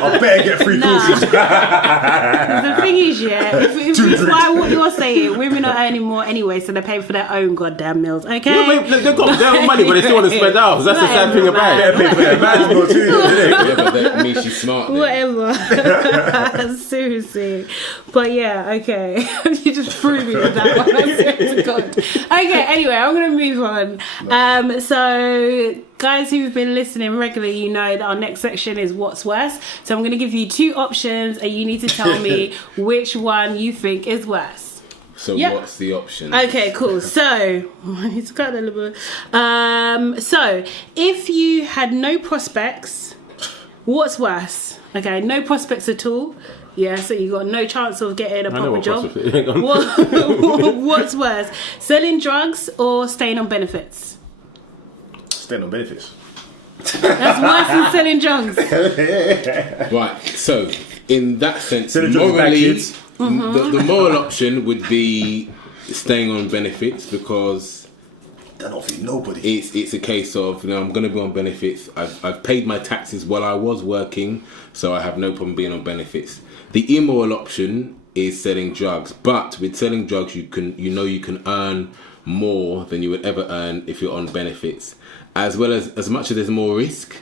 I better get free courses. The thing is, if by what you're saying, women are earning more anyway, so they're paying for their own goddamn meals. Okay. Yeah, but they've got their own money, but they still want to spend ours. That's the sad thing about it. Yeah, but that means she's smart. Whatever. Seriously. But yeah, okay. You just threw me with that one. I swear to God. Okay, anyway, I'm going to move on. So, guys who've been listening regularly, you know that our next section is What's Worse. So I'm going to give you two options and you need to tell me which one you think is worse. So what's the option? Okay, cool. So I need to cut a little bit. So if you had no prospects, what's worse? Okay, no prospects at all. Yeah, so you got no chance of getting a proper job. What's worse, selling drugs or staying on benefits? Staying on benefits. That's worse than selling drugs. Right. So in that sense, morally. The moral option would be staying on benefits because that don't fit nobody. It's a case of I'm going to be on benefits. I've paid my taxes while I was working, so I have no problem being on benefits. The immoral option is selling drugs, but with selling drugs you can earn more than you would ever earn if you're on benefits, as well as much as there's more risk,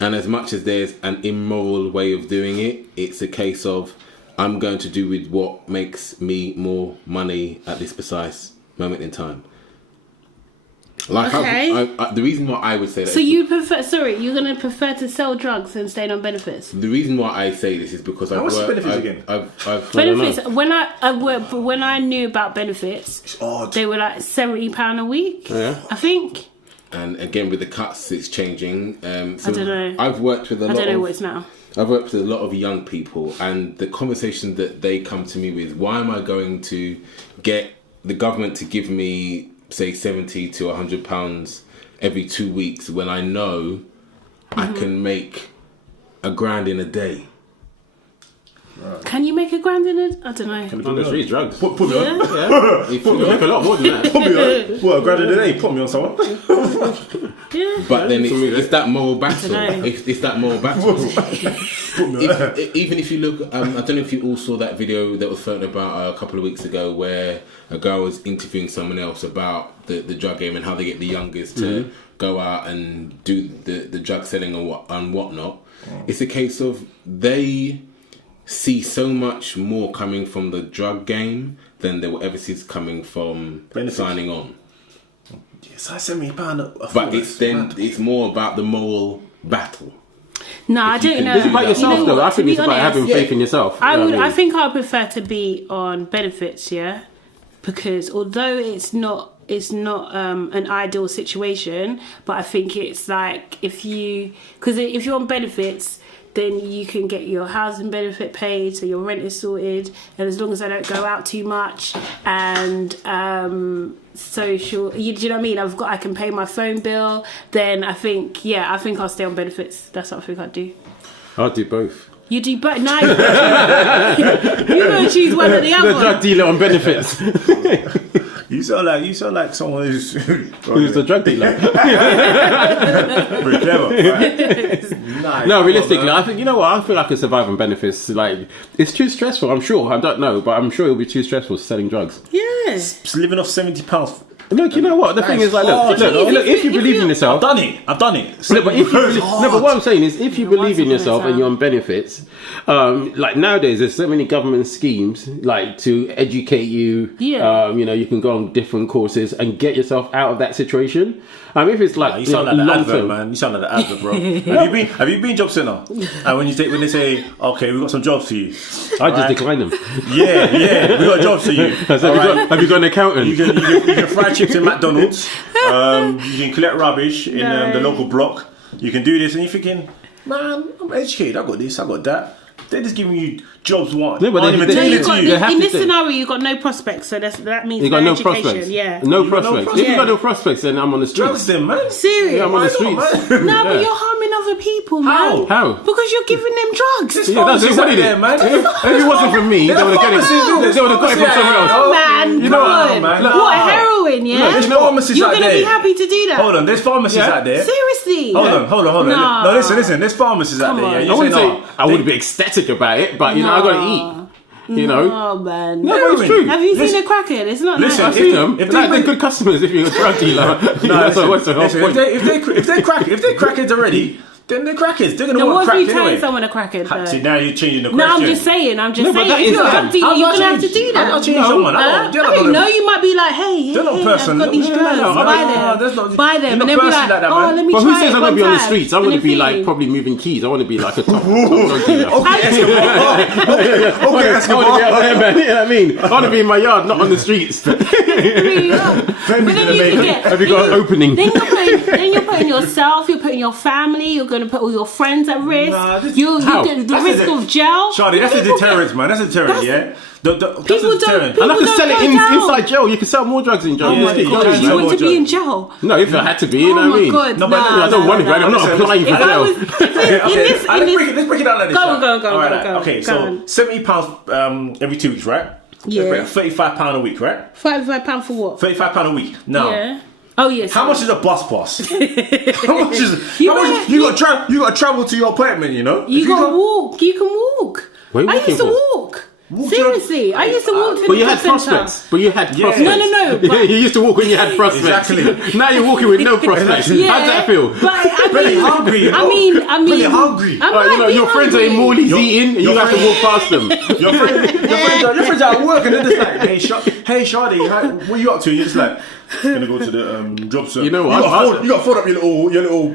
and as much as there's an immoral way of doing it. It's a case of I'm going to do with what makes me more money at this precise moment in time. Like the reason why I would say that. So you prefer? Sorry, you're gonna prefer to sell drugs than staying on benefits? The reason why I say this is because what's the benefits again? Benefits. When I worked, but when I knew about benefits, It's odd. they were like £70 a week. Yeah. I think. And again, with the cuts, it's changing. So I don't know. I've worked with a lot. I don't know what it's now. I've worked with a lot of young people, and the conversation that they come to me with: why am I going to get the government to give me, say, £70 to £100 every 2 weeks when I know I can make £1,000 in a day? Can you make £1,000 in a? I don't know. On the street, drugs. Put me on. Yeah. You make a lot more than that. Put me on. What, £1,000 a day? Put me on someone. Yeah. But then it's that moral battle. I don't know. It's that moral battle. Even if you look, I don't know if you all saw that video that was floating about a couple of weeks ago, where a girl was interviewing someone else about the drug game and how they get the youngest to go out and do the drug selling and whatnot. It's a case of they see so much more coming from the drug game than they will ever see coming from signing on. Yes, I £70. But it's more about the moral battle. No, I don't know. It's about yourself, You know though. what, I to think be it's about honest, having faith in yourself. I You know would. what I I mean? think I prefer to be on benefits. Yeah, because although it's not an ideal situation, but I think it's like if you're on benefits, then you can get your housing benefit paid, so your rent is sorted, and as long as I don't go out too much and social, do you know what I mean? I can pay my phone bill. Then I think I'll stay on benefits. That's what I think I'd do. I'll do both. You do both. No, you're going to choose one or the other. The drug dealer on benefits. You sound like someone who's the drug dealer? pretty clever. Right? Nice. No, realistically, I think, you know what? I feel I could survive on benefits. Like, it's too stressful. I'm sure. I don't know, but I'm sure it'll be too stressful selling drugs. Yes. Just living off £70. Look, you know what? The thing is, like, look, if you believe in yourself. I've done it. No, but but what I'm saying is, if you believe in yourself and you're on benefits, like nowadays, there's so many government schemes like to educate you. Yeah. You can go on different courses and get yourself out of that situation. If it's like You sound like the long advert, term, man. You sound like the advert, bro. Have you been job centre? And when they say, okay, we've got some jobs for you. I just decline them. Yeah, we got jobs for you. Have you got an accountant? You can fry chips in McDonald's. You can collect rubbish in the local block. You can do this, and you're thinking, man, I'm educated. I got this. I got that. They're just giving you jobs. What? No, but aren't even they- tailored they- to you. have In to this do- scenario, you've got no prospects, so that means You got no education. prospects. Yeah. No You got no prospects. If prospects. you got no prospects, then I'm on the Drugs, streets. them, man. Serious. Yeah, I'm on the Why not, streets. man? No, Yeah. but you're harming other people, man. How? Because you're giving them drugs. There's Yeah, that's pharmacies what out it there, is. man. If it wasn't for me, they would have got it. They would have got it from somewhere else. Oh, man, You know come what, on. man? What, heroin, yeah? There's pharmacies You're out going to be there. happy to do that. Hold on, there's pharmacies Yeah. out there. Seriously. Hold on. Nah. No, listen. There's pharmacies out Come there. on. Yeah? I You wouldn't say, say no. I would be ecstatic about it, but I got to eat. You know. Oh, man. No, but it's true. Have you seen Listen- a crackhead? It's not Listen, nice. I've seen them. if Like, they- they're good customers if you're a drug dealer. Listen, What's the whole listen, point? if they're crackheads already, then they're crackheads. They're gonna Now, want what if crack you turn anyway. someone a crackhead? though? See, now you're changing the question. No, I'm just saying. No, but If that you're is a drug them. dealer, How you're do I going to have to change? do that. I'll change someone. I don't know. You might be like, hey, They're not I've person. got these No, drugs. no, Buy that's not- them. Buy them. you're And not then be person like, like that, oh, man. let me But try who says it I'm one going to be on the time. streets? I'm And going to then be like feeling- probably moving keys. I want to be like a top drug dealer. Okay, Escobar. Okay, I want to be Escobar. out there, man. You know what I mean? I want to be in my yard, not on the streets. But then you can get. Have you got an opening? Then you're putting yourself, you're putting your family, you're going to put all your friends at risk. Nah, this- You How? the That's risk a- of jail. Charlie, that's a deterrent, man. That's a deterrent, yeah? That's a People don't- deterrent. people And I can don't sell it go down. inside jail. You can sell more drugs in jail. Oh You my can god, keep you going. want to be in jail? No, if it had to be, you know Oh what I my mean? god, No, but nah, I don't want to go. I'm not Listen, applying for If I jail. was, Let's break it down like this. Go, right? go, go, All right, go, go. Okay, Go so on. £70 every 2 weeks, right? Yeah. Let's break it, £35 a week, right? £55 for what? £35 a week. Now, Yeah. Oh yes. how much is a bus pass? How much is? You how much? better- You got to travel to your appointment. You know. You If gotta got- walk. You can walk. What are you I walking used to for? walk. Seriously, I used to walk to But the you had club centre. prospects. But you had prospects. No. But, You used to walk when you had prospects. Exactly. Now you're walking with no prospects. yeah, How's that feel? But I Pretty mean, hungry, you know? I mean, Pretty hungry. I Like, might be your friends are in hungry. Morley's eating, and you have to walk past them. Your friends are at work and they're just like, hey, Shadi, what are you up to? And you're just like, gonna go to the job centre. You know what? You got to fold up your little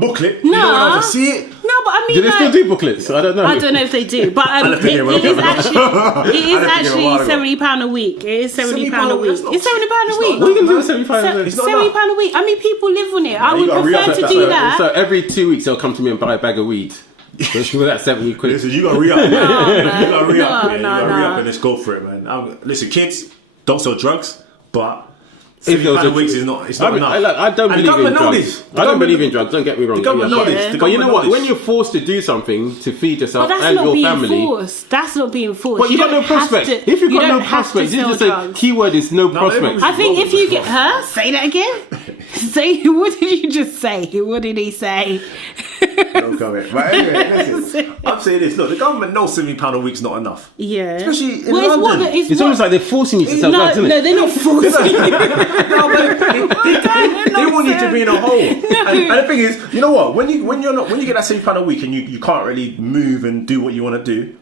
booklet. You Nah. don't have to see it. No, but I mean, Do they still like, do booklets? I don't know. I don't know if they do, but left it here it is a actually while ago. £70 a week. It is £70 a week. That's not- It's £70 a week. What are you going to do with 75 It's not £70 enough. a week. I mean, people live on it. I you would gotta re-up prefer to it. do that. So every 2 weeks they'll come to me and buy a bag of weed. With that 70 quid. Listen, you got to re-up. You got to re-up. No, You no, got to no. re-up and let's go for it, man. Listen, kids, don't sell drugs, but If there was £70 a a- week is not. It's not enough. I don't And believe in government know drugs. this. I don't believe in drugs. Don't get me wrong. The government know Yeah. this. The But you know government what? know When this. you're forced to do something to feed yourself But that's and not your being family, forced. That's not being forced. but you got no don't have prospects. to- If you've got you no don't have to prospects, you sell just say drugs. keyword is no prospects. I think if you get her, say that again. Say what did you just say? What did he say? Don't comment. But anyway, listen. I'm saying this. Look, the government knows £70 a week's not enough. Yeah. Especially in Well, it's London. what, It's almost like they're forcing you to sell drugs, isn't no, it? they're not forcing you. No, but they want you to be in a hole. And the thing is, you know what? When you get that £70 a week and you can't really move and do what you want to do,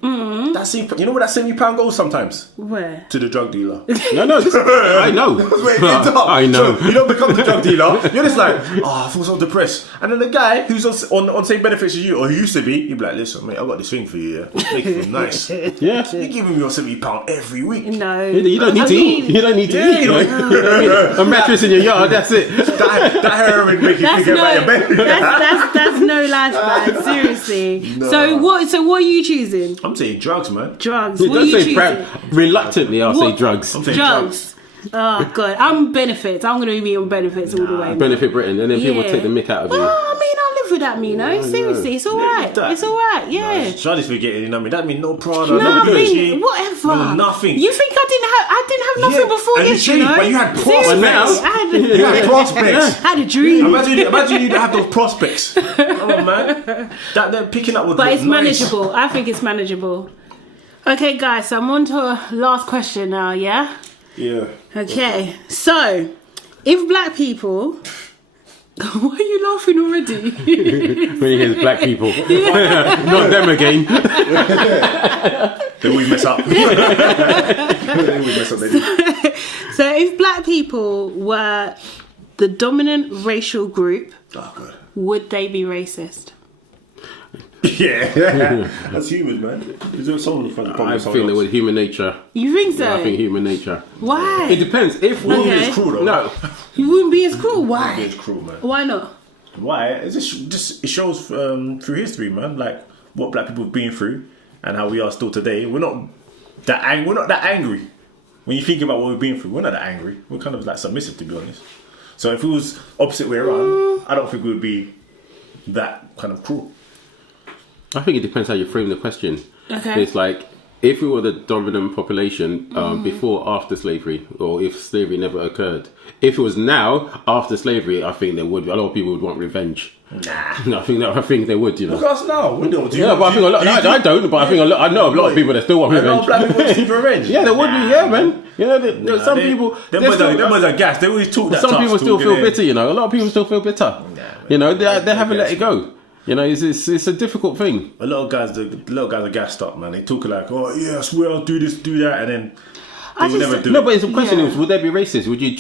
that you know where that £70 goes sometimes? Where? To the drug dealer. No, I know. That's where it ends up. I know. So you don't become the drug dealer. You're just like, I feel so depressed. And then the guy who's on same benefits as you, or who used to be, you'd be like, listen, mate, I got this thing for you. Yeah, make it feel nice. Yeah. You're giving me your £70 every week. No. You don't need to eat. You don't need to eat. you A mattress in your yard, that's it. That heroin make you That's think about your no, baby. that's no life, man. Seriously. So what are you choosing? I'm saying drugs, man. Drugs. You What are don't you say choosing? reluctantly, I'll say What? drugs. I'm saying Drugs. Oh god, I'm benefits. I'm gonna be on benefits all the way. man. Benefit Britain, and then people Yeah. take the mick out of Well, you. I mean, I live with that, Mino. Seriously, it's alright. that. It's alright. Yeah. Charlie's forgetting, you know what I mean? That means no Prada, No, no I Gucci, mean, whatever. no nothing. You think I didn't have nothing Yeah, before and you this, changed, know? but you had Seriously, prospects. I You had prospects. had a dream. Imagine you didn't have those prospects. Oh man, that picking up would But look it's nice. manageable. I think it's manageable. Okay, guys, so I'm on to a last question now, yeah? Yeah. Okay, so if black people. Why are you laughing already? When you hear black people. Not them again. They always mess up. They always mess up. They do. So if black people were the dominant racial group, Oh god. would they be racist? Yeah. That's humans, man. Is there someone in front of I think they would human nature. You think so? I think human nature. Why? It depends. If we Okay. It's cruel though. no, You wouldn't be as cruel. Why? It's cruel, man. Why not? Why? It's just it shows through history, man. Like what black people have been through and how we are still today. We're not that angry. When you think about what we've been through, we're not that angry. We're kind of like submissive, to be honest. So if it was opposite way around, I don't think we would be that kind of cruel. I think it depends how you frame the question. Okay. It's like if we were the dominant population before, after slavery, or if slavery never occurred. If it was now, after slavery, I think there would be a lot of people would want revenge. Nah. I think they would. You know. Look at us now. We don't do Yeah, but I think a lot. I don't, but I think I know a lot of people that still want A lot of black revenge. people seek revenge. Yeah, there would be. Yeah, man. You know, some people. Them they're boys still- are gas. They always talk that Some tough people still talk, feel innit? bitter. You know, a lot of people still feel bitter. You know, they haven't let it go. You know, it's a difficult thing. A lot of guys are gassed up, man. They talk like, oh yeah, I swear I'll do this, do that, and then they will never do No, it. but it's a question: Yeah. is would they be racist? Would you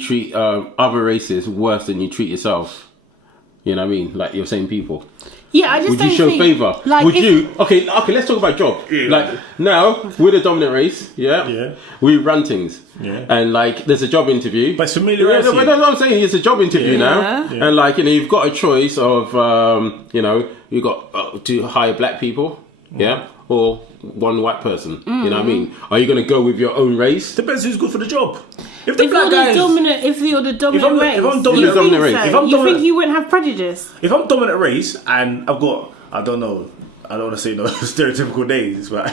treat other races worse than you treat yourself? You know what I mean? Like your same people. Yeah, I just Would don't you show think, favour? Like, Would if- you? Okay. Let's talk about job. Yeah. Like now, we're the dominant race. Yeah. Yeah. We run things. Yeah. And like, there's a job interview. But it's familiarity. Yeah, no, what I'm saying is a job interview now, Yeah. and like you've got a choice of you've got to hire black people, yeah, or one white person. You know what I mean? Are you going to go with your own race? Depends who's good for the job. If the If black you're guy the dominant, if you're the dominant race, if I'm you dominant- think dominant race. so? If I'm You dominant- think you wouldn't have prejudice? if I'm dominant race and I've got, I don't want to say no stereotypical names, but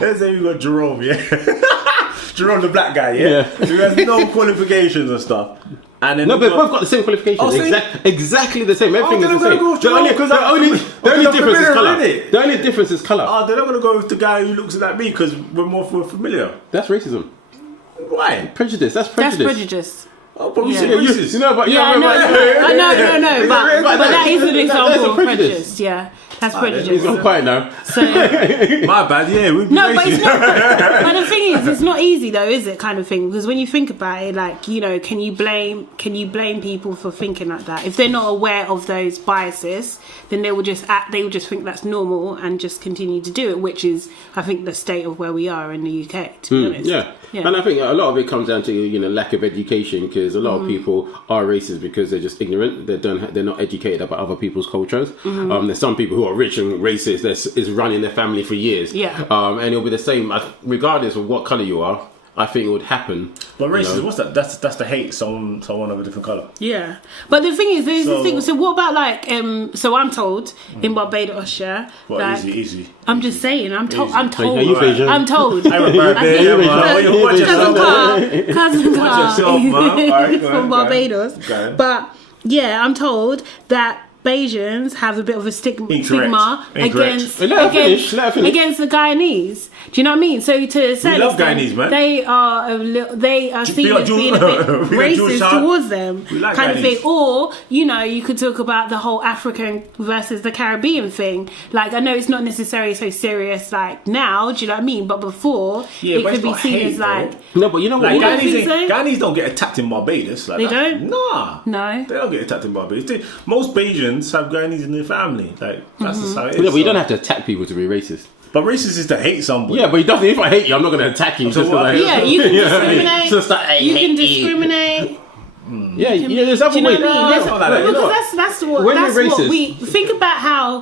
let's say we got Jerome, yeah. Jerome the black guy, yeah? Yeah. Who has no qualifications and stuff. And then No, but both got the same qualifications. Oh, see? Exactly the same. Everything then is the I'm same. gonna go The only difference is familiar, colour. innit? The only difference is colour. Oh, then I'm gonna go with the guy who looks like me because we're familiar. That's racism. Why? Prejudice. That's That's prejudice. prejudice. Oh, but we Yeah. say racist. You know, but Yeah, no, but that is an example That's a of prejudice. prejudice. Yeah, that's He's prejudice. He's not quiet now. So, My bad. Yeah, we no, but racist. it's not. But the thing is, it's not easy though, is it? Kind of thing. Because when you think about it, like, you know, can you blame people for thinking like that? If they're not aware of those biases, then they will just think that's normal and just continue to do it, which is, I think, the state of where we are in the UK. To be honest. Yeah. And I think a lot of it comes down to, you know, lack of education, because a lot of people are racist because they're just ignorant. They're not educated about other people's cultures. There's some people who are rich and racist that is running their family for years. Yeah. And it'll be the same regardless of what colour you are. I think it would happen. But racism, what's that? That's the hate someone of a different colour. Yeah, but the thing is, there's the thing. So what about like, so I'm told in Barbados, yeah. Well, like, easy. I'm just saying. I'm told. Are you Asian? I'm told. Watch Cousin Carl yourself, man. All right, go from ahead, Barbados. go ahead. But yeah, I'm told that Bajans have a bit of a stigma against Let her finish. against the Guyanese. Do you know what I mean? So to a certain love extent, Guyanese, man. they are seen as being a bit racist towards them, like kind of Guyanese. thing. Or, you know, you could talk about the whole African versus the Caribbean thing. Like, I know it's not necessarily so serious like now, do you know what I mean? But before, it but could it's be not seen hate, as like... No, but you know what? Like, don't think so? Guyanese don't get attacked in Barbados. Like They that. don't? Nah. No. They don't get attacked in Barbados. Most Bajans have Guyanese in their family. Like, that's just how it is. Yeah, but you don't have to attack people to be racist. But racist is to hate somebody. Yeah, but if I hate you, I'm not going to attack you. So Just what like, Yeah, you can discriminate. Just like, You can discriminate. there's other Do you know ways. what I mean? That's not like that. You know what? Because that's When what you're racist- we think about how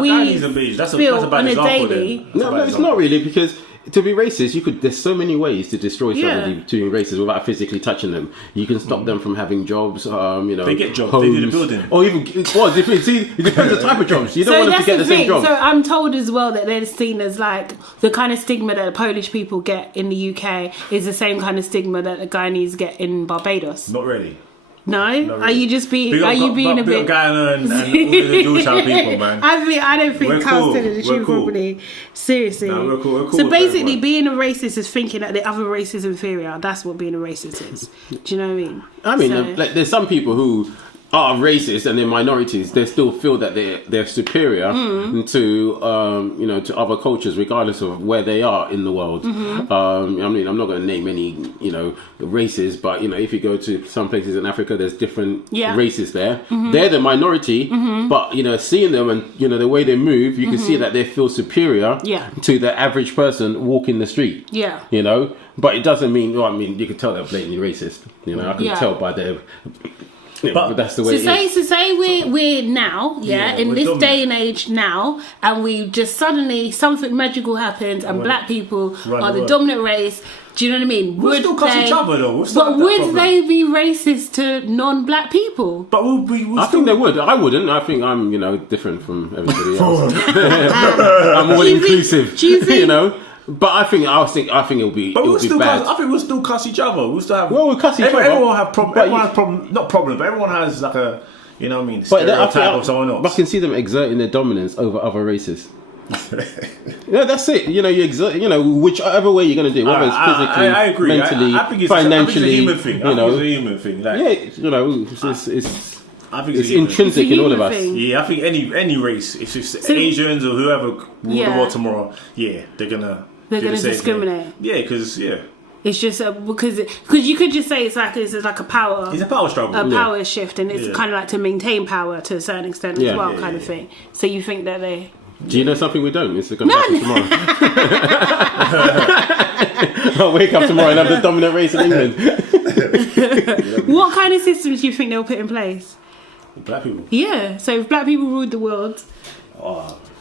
we Guyanese and Bajans. That's a feel bad on a example daily. then. No, it's not really, because to be racist, there's so many ways to destroy somebody Yeah. to being racist without physically touching them. You can stop them from having jobs, They get jobs. homes, They do the building. or even it depends the type of jobs. You don't So want them that's to get the the same thing. job. So I'm told as well that they're seen as like the kind of stigma that the Polish people get in the UK is the same kind of stigma that the Guyanese get in Barbados. Not really. No? really. Are you just being? Big Are up- you being a big up bit? Guyana and all the Jewish people, man. I don't think We're Carl's cool. telling the We're truth cool. properly. Seriously. Nah, we're cool So with basically, everyone. being a racist is thinking that the other race is inferior. That's what being a racist is. Do you know what I mean? I mean, So- like, there's some people who are racist and they're minorities. They still feel that they're superior to to other cultures, regardless of where they are in the world. I mean, I'm not going to name any races, but if you go to some places in Africa, there's different races there. They're the minority, but seeing them and the way they move, you can see that they feel superior to the average person walking the street. Yeah. But it doesn't mean. Well, I mean, you can tell they're blatantly racist. I can tell by their. But that's the way it is. So say we're now, in we're this dominant. day and age now, and we just suddenly something magical happens, and black people Run are the away. dominant race. Do you know what I mean? We'll still cuss each other, though. We'll still But have that would problem. they be racist to non-black people? But we'll I think they would. I wouldn't. I think I'm, different from everybody else. I'm all Do you think- inclusive. do you think- But I think it'll be. But it'll we'll be still bad. cuss. I think we'll still cuss each other. We'll still have. Well, we'll cuss each other. Everyone have problems. But Everyone has problem. Not problem, but everyone has like a. You know what I mean? But I Stereotype of someone I else. can see them exerting their dominance over other races. Yeah, that's it. You exert. Whichever way you're going to do, whether it's physically, I agree. mentally, I think it's financially. a human thing. I think it's a human thing. Like, It's I think it's a human intrinsic It's a in all of human us. thing. Yeah, I think any race, if it's Asians or whoever rule the world tomorrow, they're gonna They're do gonna the same discriminate. thing. Yeah, because It's just because you could just say it's like a power. it's a power struggle. A power shift, and it's kind of like to maintain power to a certain extent as well, kind of thing. So you think that they? Do you know something we don't? It's going to happen tomorrow. I'll wake up tomorrow and have the dominant race in England. What kind of systems do you think they'll put in place? Black people. Yeah, so if black people ruled the world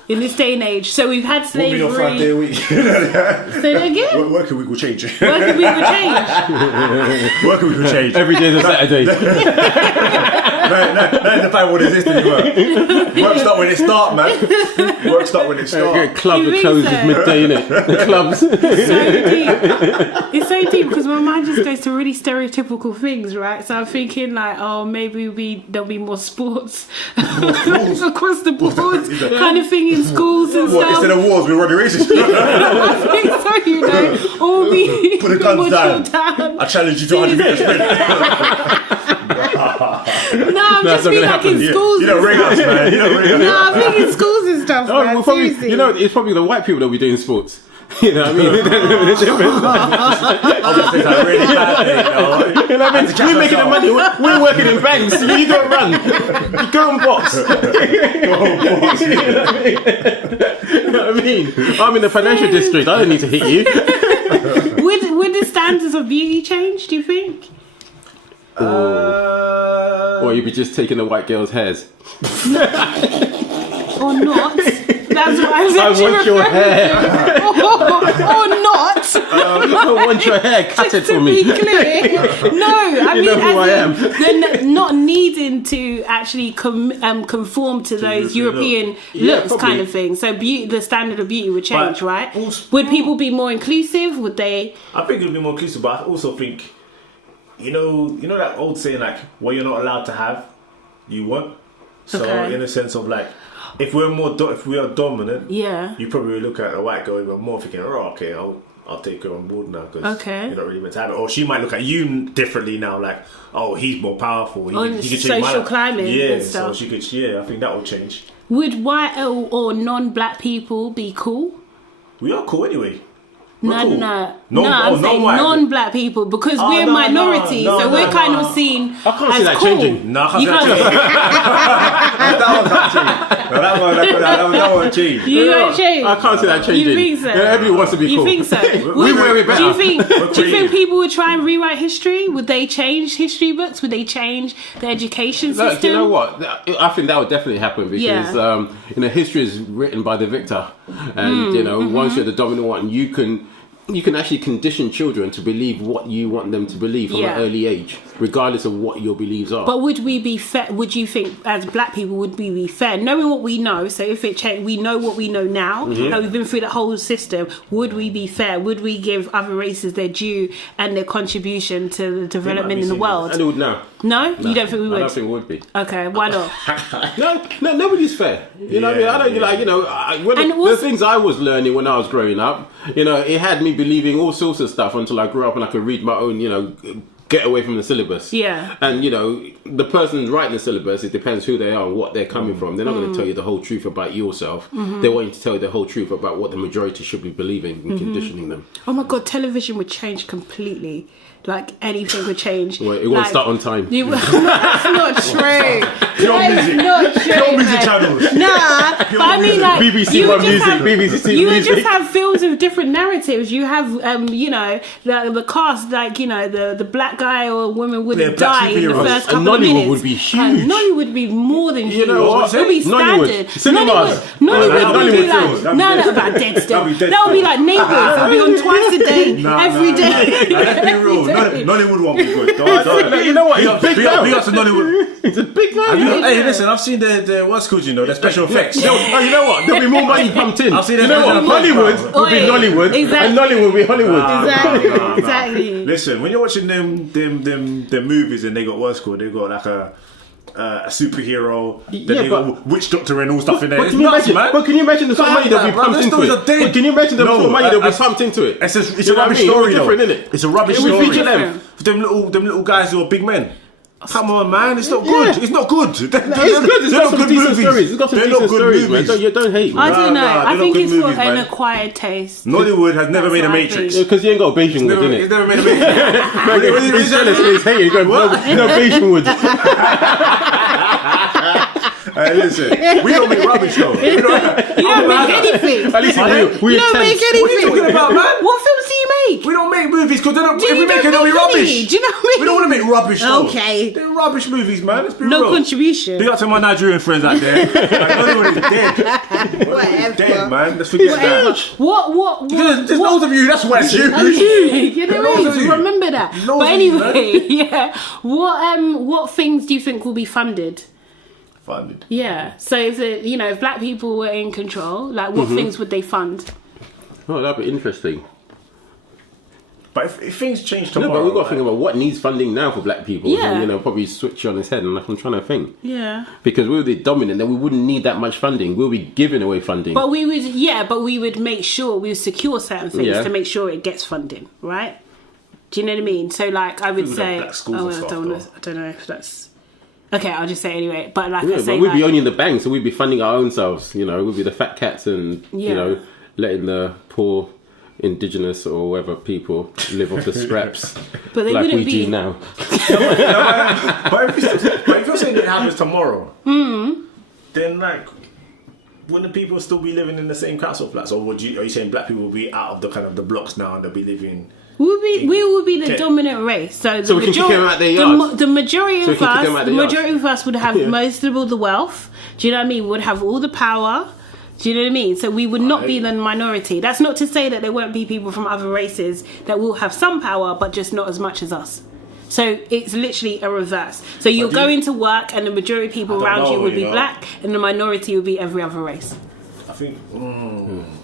in this day and age, so we've had We'll be on 5 day slavery. a week. Say that again. Working week will change. Working week will change. Working week will change. Every day is a Saturday. Now the find what is this anymore. Work start when it start, man. Work start when it start. Clubs You are think closed so? at midday, innit? The clubs. It's so deep because my mind just goes to really stereotypical things, right? So I'm thinking like, oh, maybe there'll be more sports across the board, kind of thing in schools and What, stuff. instead of wars, we run the races. I think so, you know, all be Put the guns more down. chilled down. I challenge you to 100 meters sprint. No, I'm just not being gonna like in happen. schools. You don't ring us, man. You don't ring us. No, I'm thinking in schools and stuff. Oh, man, well, probably, seriously. you know, it's probably the white people that will be doing sports. You know what I mean? I just think I'm really bad thing, You know what I mean? We're making the money. We're working in banks. You got to run. You go and box. You know what I mean? I'm in the financial district. I don't need to hit you. Would the standards of beauty change, do you think? Or you'd be just taking the white girl's hairs. Or not? That's what I was I actually want your referring hair. to. Or not. I want your hair. Cut it To for be me. clear. No, I You mean, know who I am. then not needing to actually conform to those European Yeah, looks probably. kind of thing. So the standard of beauty would change, But right? also- Would people be more inclusive? Would they? I think it would be more inclusive, but I also think, you know that old saying like, what you're not allowed to have, you want. So Okay. in a sense of like, if we are dominant, Yeah. you probably look at a white girl even more thinking, oh, okay, I'll take her on board now because Okay. you're not really meant to have it. Or she might look at you differently now, like, oh, he's more powerful. On He could change my social life. climate Yeah, and so stuff. she could. Yeah, I think that will change. Would white or non-black people be cool? We are cool anyway. We're No, cool. no. No, I'm saying non-white. non-black people because Oh, we're no, minority, no, so no, we're no, kind no. of seen I can't as see that cool. changing. No, I can't You see that can't. That won't change. You don't change. I can't see that changing. You think so? Yeah, everyone wants to be You cool. think so? We wear it better. Do you think creative. people would try and rewrite history? Would they change history books? Would they change the education system? Look, you know what? I think that would definitely happen because Yeah. history is written by the victor, and once you're the dominant one, you can actually condition children to believe what you want them to believe from Yeah. an early age, regardless of what your beliefs are. But would we be fair? Would you think, as black people, would we be fair, knowing what we know? So if it changed, we know what we know now. That we've been through the whole system. Would we be fair? Would we give other races their due and their contribution to the development in the world? I would know. No, you don't think we I would? don't think it would be. Okay, why not? No, nobody's fair. You know what I mean? I don't like, And the also- things I was learning when I was growing up, it had me believing all sorts of stuff until I grew up and I could read my own, get away from the syllabus. Yeah. And, the person writing the syllabus, it depends who they are and what they're coming from. They're not going to tell you the whole truth about yourself. They want you to tell you the whole truth about what the majority should be believing and conditioning them. Oh my god, television would change completely. Like anything would change. Well, it won't Like, start on time. That's not true. Pure That is music. not true. Pure music man. channels. Nah, but I mean, like BBC you would One just Music, have- BBC You would Music. just have films with different narratives. You have, the cast, like the black guy or woman would Yeah, black die in the superheroes. first And couple of Nollywood minutes. would be And huge. Nollywood would be more than huge. know what? It would be Nollywood. standard. Cinemas. Nollywood would be Nollywood like films. That'd be no, dead. about dead still. That'd be dead That would be still. like Neighbours. It would be on twice a day, every day. Let's be real. Nollywood won't be good. Don't. You know what? Big It's big up now. to Nollywood. It's a big man. Hey, listen, I've seen the what's called, the special effects. Oh, you know what? There'll be more money pumped in. I'll see You that know what? version of Hollywood Hollywood. will be Oi, Nollywood, exactly. and Nollywood will be Hollywood. Exactly. Listen, when you're watching them movies and they got what's called, they got like a superhero, then Yeah, they but- got witch doctor and all stuff in there. But It's can you nuts, imagine? man. But can you imagine the sort of money that'll be Bro, pumped those into stories it? are dead. But can you imagine the No, sort of money that'll be I- pumped into it? It's a You rubbish know what I mean? story, It's though. different, innit? It's a rubbish It would story. feature them. Them little guys who are big men. Come on, man! It's not good. Yeah. It's not good. It's good. It's got some decent stories. It's got some decent stories, man. You don't hate, I man. don't know. Nah, I they're think not it's good for movies, an man. acquired taste. Nollywood has never made a what I Matrix. think. Because you ain't got a Beijing wood, Never, innit? it's never made a Matrix. He's jealous, he's hating, he's going, no Beijing wood. Hey, listen, we don't make rubbish though. You don't make anything. At least we You don't make attempt. anything. What are you talking about, man? What films do you make? We don't make movies because if we You make don't it, they'll be make any. rubbish. Do you know what I mean? We don't want to make rubbish shows. Okay. They're rubbish movies, man. Let's be No real. contribution. Big up to my Nigerian friends out there. Everyone is dead. Whatever. Dead, man. Let's forget that. What? There's loads of you. That's why it's you. You know Loads what of I mean? you. Remember that. Loads But of you, anyway, yeah. What things do you think will be funded? Funded. Yeah. So if black people were in control, like what things would they fund? Oh, that'd be interesting. But if things change No, tomorrow, but we've got to think about what needs funding now for black people. Yeah. And, probably switch on his head, and I'm trying to think. Yeah. Because we were the dominant, then we wouldn't need that much funding. We'll be giving away funding. But we would make sure we would secure certain things Yeah. to make sure it gets funding, right? Do you know what I mean? So like I would People say, have black schools and stuff, I don't know if that's okay. I'll just say it anyway. But like Yeah, I say, but we'd be like, owning the bank, so we'd be funding our own selves. We'd be the fat cats, and Yeah. letting the poor indigenous or whatever people live off the scraps, but they like we wouldn't be do now. but if you're saying it happens tomorrow, then like, wouldn't people still be living in the same council flats, or are you saying black people will be out of the kind of the blocks now and they'll be living? We will be the Okay. dominant race. So So we can kick them out their yards. the majority So we of can kick us, them out the their yards. majority of us would have most of all the wealth. Do you know what I mean? Would have all the power. Do you know what I mean? So we would not be the minority. That's not to say that there won't be people from other races that will have some power, but just not as much as us. So it's literally a reverse. So you're going to work, and the majority of people I don't around you know, would be you know. black, and the minority would be every other race. I think.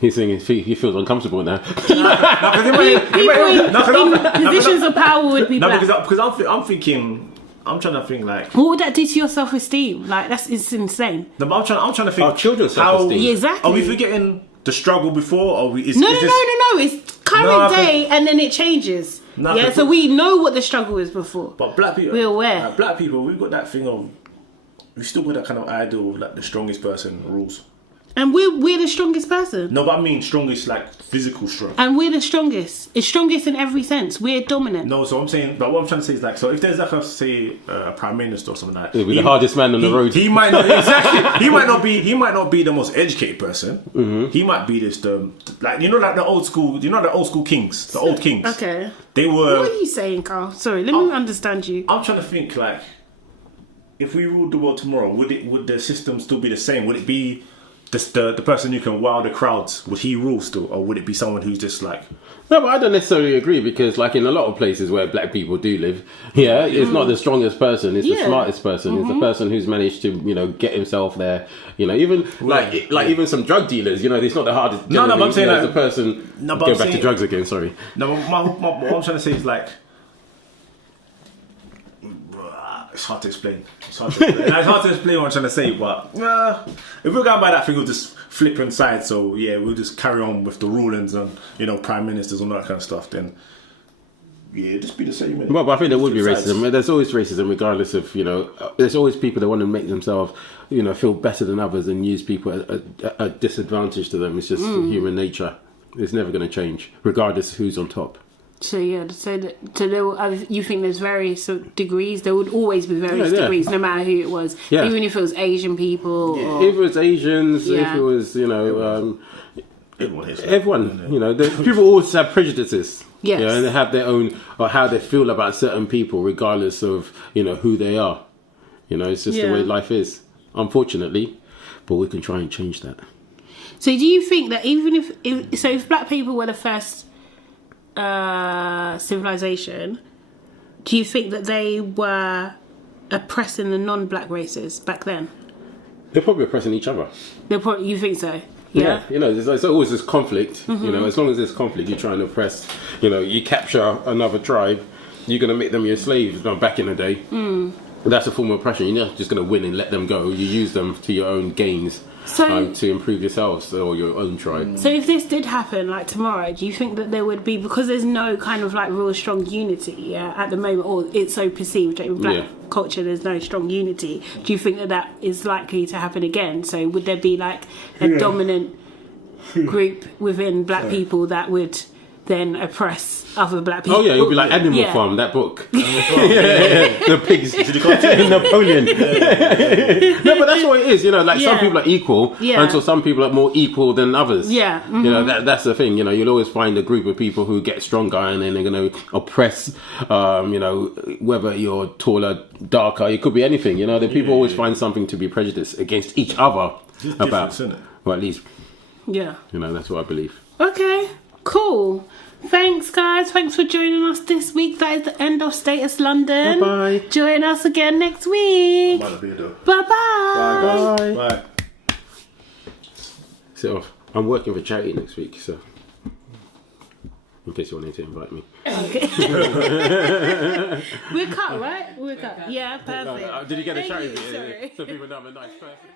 He's saying he feels uncomfortable now. People in positions of power would be No, black. because I'm thinking. I'm trying to think like. What would that do to your self-esteem? Like it's insane. No, but I'm trying to think. Our children's how- self-esteem. Yeah, exactly. Are we forgetting the struggle before? Or we? No. It's current No, I can- day, and then it changes. No, Yeah, but- so we know what the struggle is before. But black people, We're aware. black people, we've got that thing of. We still got that kind of ideal of like the strongest person rules. And we're the strongest person. No, but I mean strongest, like physical strength. And we're the strongest. It's strongest in every sense. We're dominant. No, so I'm saying, but what I'm trying to say is like, so if there's like a prime minister or something like that, He'll be the hardest man on the road. He might not exactly. He might not be the most educated person. He might be this like the old school. You know the old school kings, the old kings. Okay. They were. What are you saying, Carl? Sorry, let me understand you. I'm trying to think like, if we ruled the world tomorrow, would the system still be the same? Would it be the person who can wow the crowds? Would he rule still, or would it be someone who's just like? No, but I don't necessarily agree, because like in a lot of places where black people do live, it's not the strongest person, it's the Yeah. smartest person, it's the person who's managed to, get himself there, even even some drug dealers, it's not the hardest. No, but I'm saying it's like- the person. No, but Go I'm back to saying- drugs again. Sorry. No, what I'm trying to say is like, it's hard to explain. It's hard to explain what I'm trying to say, but if we're going by that thing, we'll just flip inside. So yeah, we'll just carry on with the rulings and prime ministers and all that kind of stuff. Then yeah, just be the same. innit? Well, but I think there would be Flip sides. racism. There's always racism, regardless of There's always people that want to make themselves feel better than others and use people at a disadvantage to them. It's just human nature. It's never going to change, regardless of who's on top. So yeah, you think there's various degrees? There would always be various degrees, no matter who it was. Yeah. Even if it was Asian people. Or, If it was Asians, if Yeah. it was Everyone hates that. everyone, people always have prejudices. Yes. And they have their own, or how they feel about certain people, regardless of who they are. It's just the way life is, unfortunately. But we can try and change that. So do you think that even if black people were the first civilization, do you think that they were oppressing the non-black races back then? They're probably oppressing each other. You think so? Yeah, there's always this conflict. As long as there's conflict, you try and oppress. You capture another tribe, you're going to make them your slaves. Back in the day, that's a form of oppression. You're not just going to win and let them go. You use them to your own gains, to improve yourselves or your own tribe. So if this did happen like tomorrow, do you think that there would be, because there's no kind of like real strong unity at the moment, or it's so perceived that in black culture there's no strong unity, do you think that is likely to happen again? So would there be like a dominant group within black people that would then oppress other black people. Oh yeah, it'll be like Animal Yeah. Farm, that book. The pigs. Napoleon. No, but that's what it is. You know, like some Yeah. people are equal, Yeah. and so some people are more equal than others. Yeah. You know, that's the thing. You know, you'll always find a group of people who get stronger, and then they're going to oppress. You know, whether you're taller, darker, it could be anything. You know, the people always find something to be prejudiced against each other about. Isn't it? Well, at least, Yeah. you know, that's what I believe. Okay, cool. Thanks, guys. Thanks for joining us this week. That is the end of Status London. Bye-bye. Join us again next week. Might not be though. Bye-bye. Bye. Bye. So I'm working for charity next week, so in case you wanted to invite me. Okay. We're cut, right? We're cut. Yeah, perfect. Did you get a Thank charity? you, sorry. So people know I'm a nice person.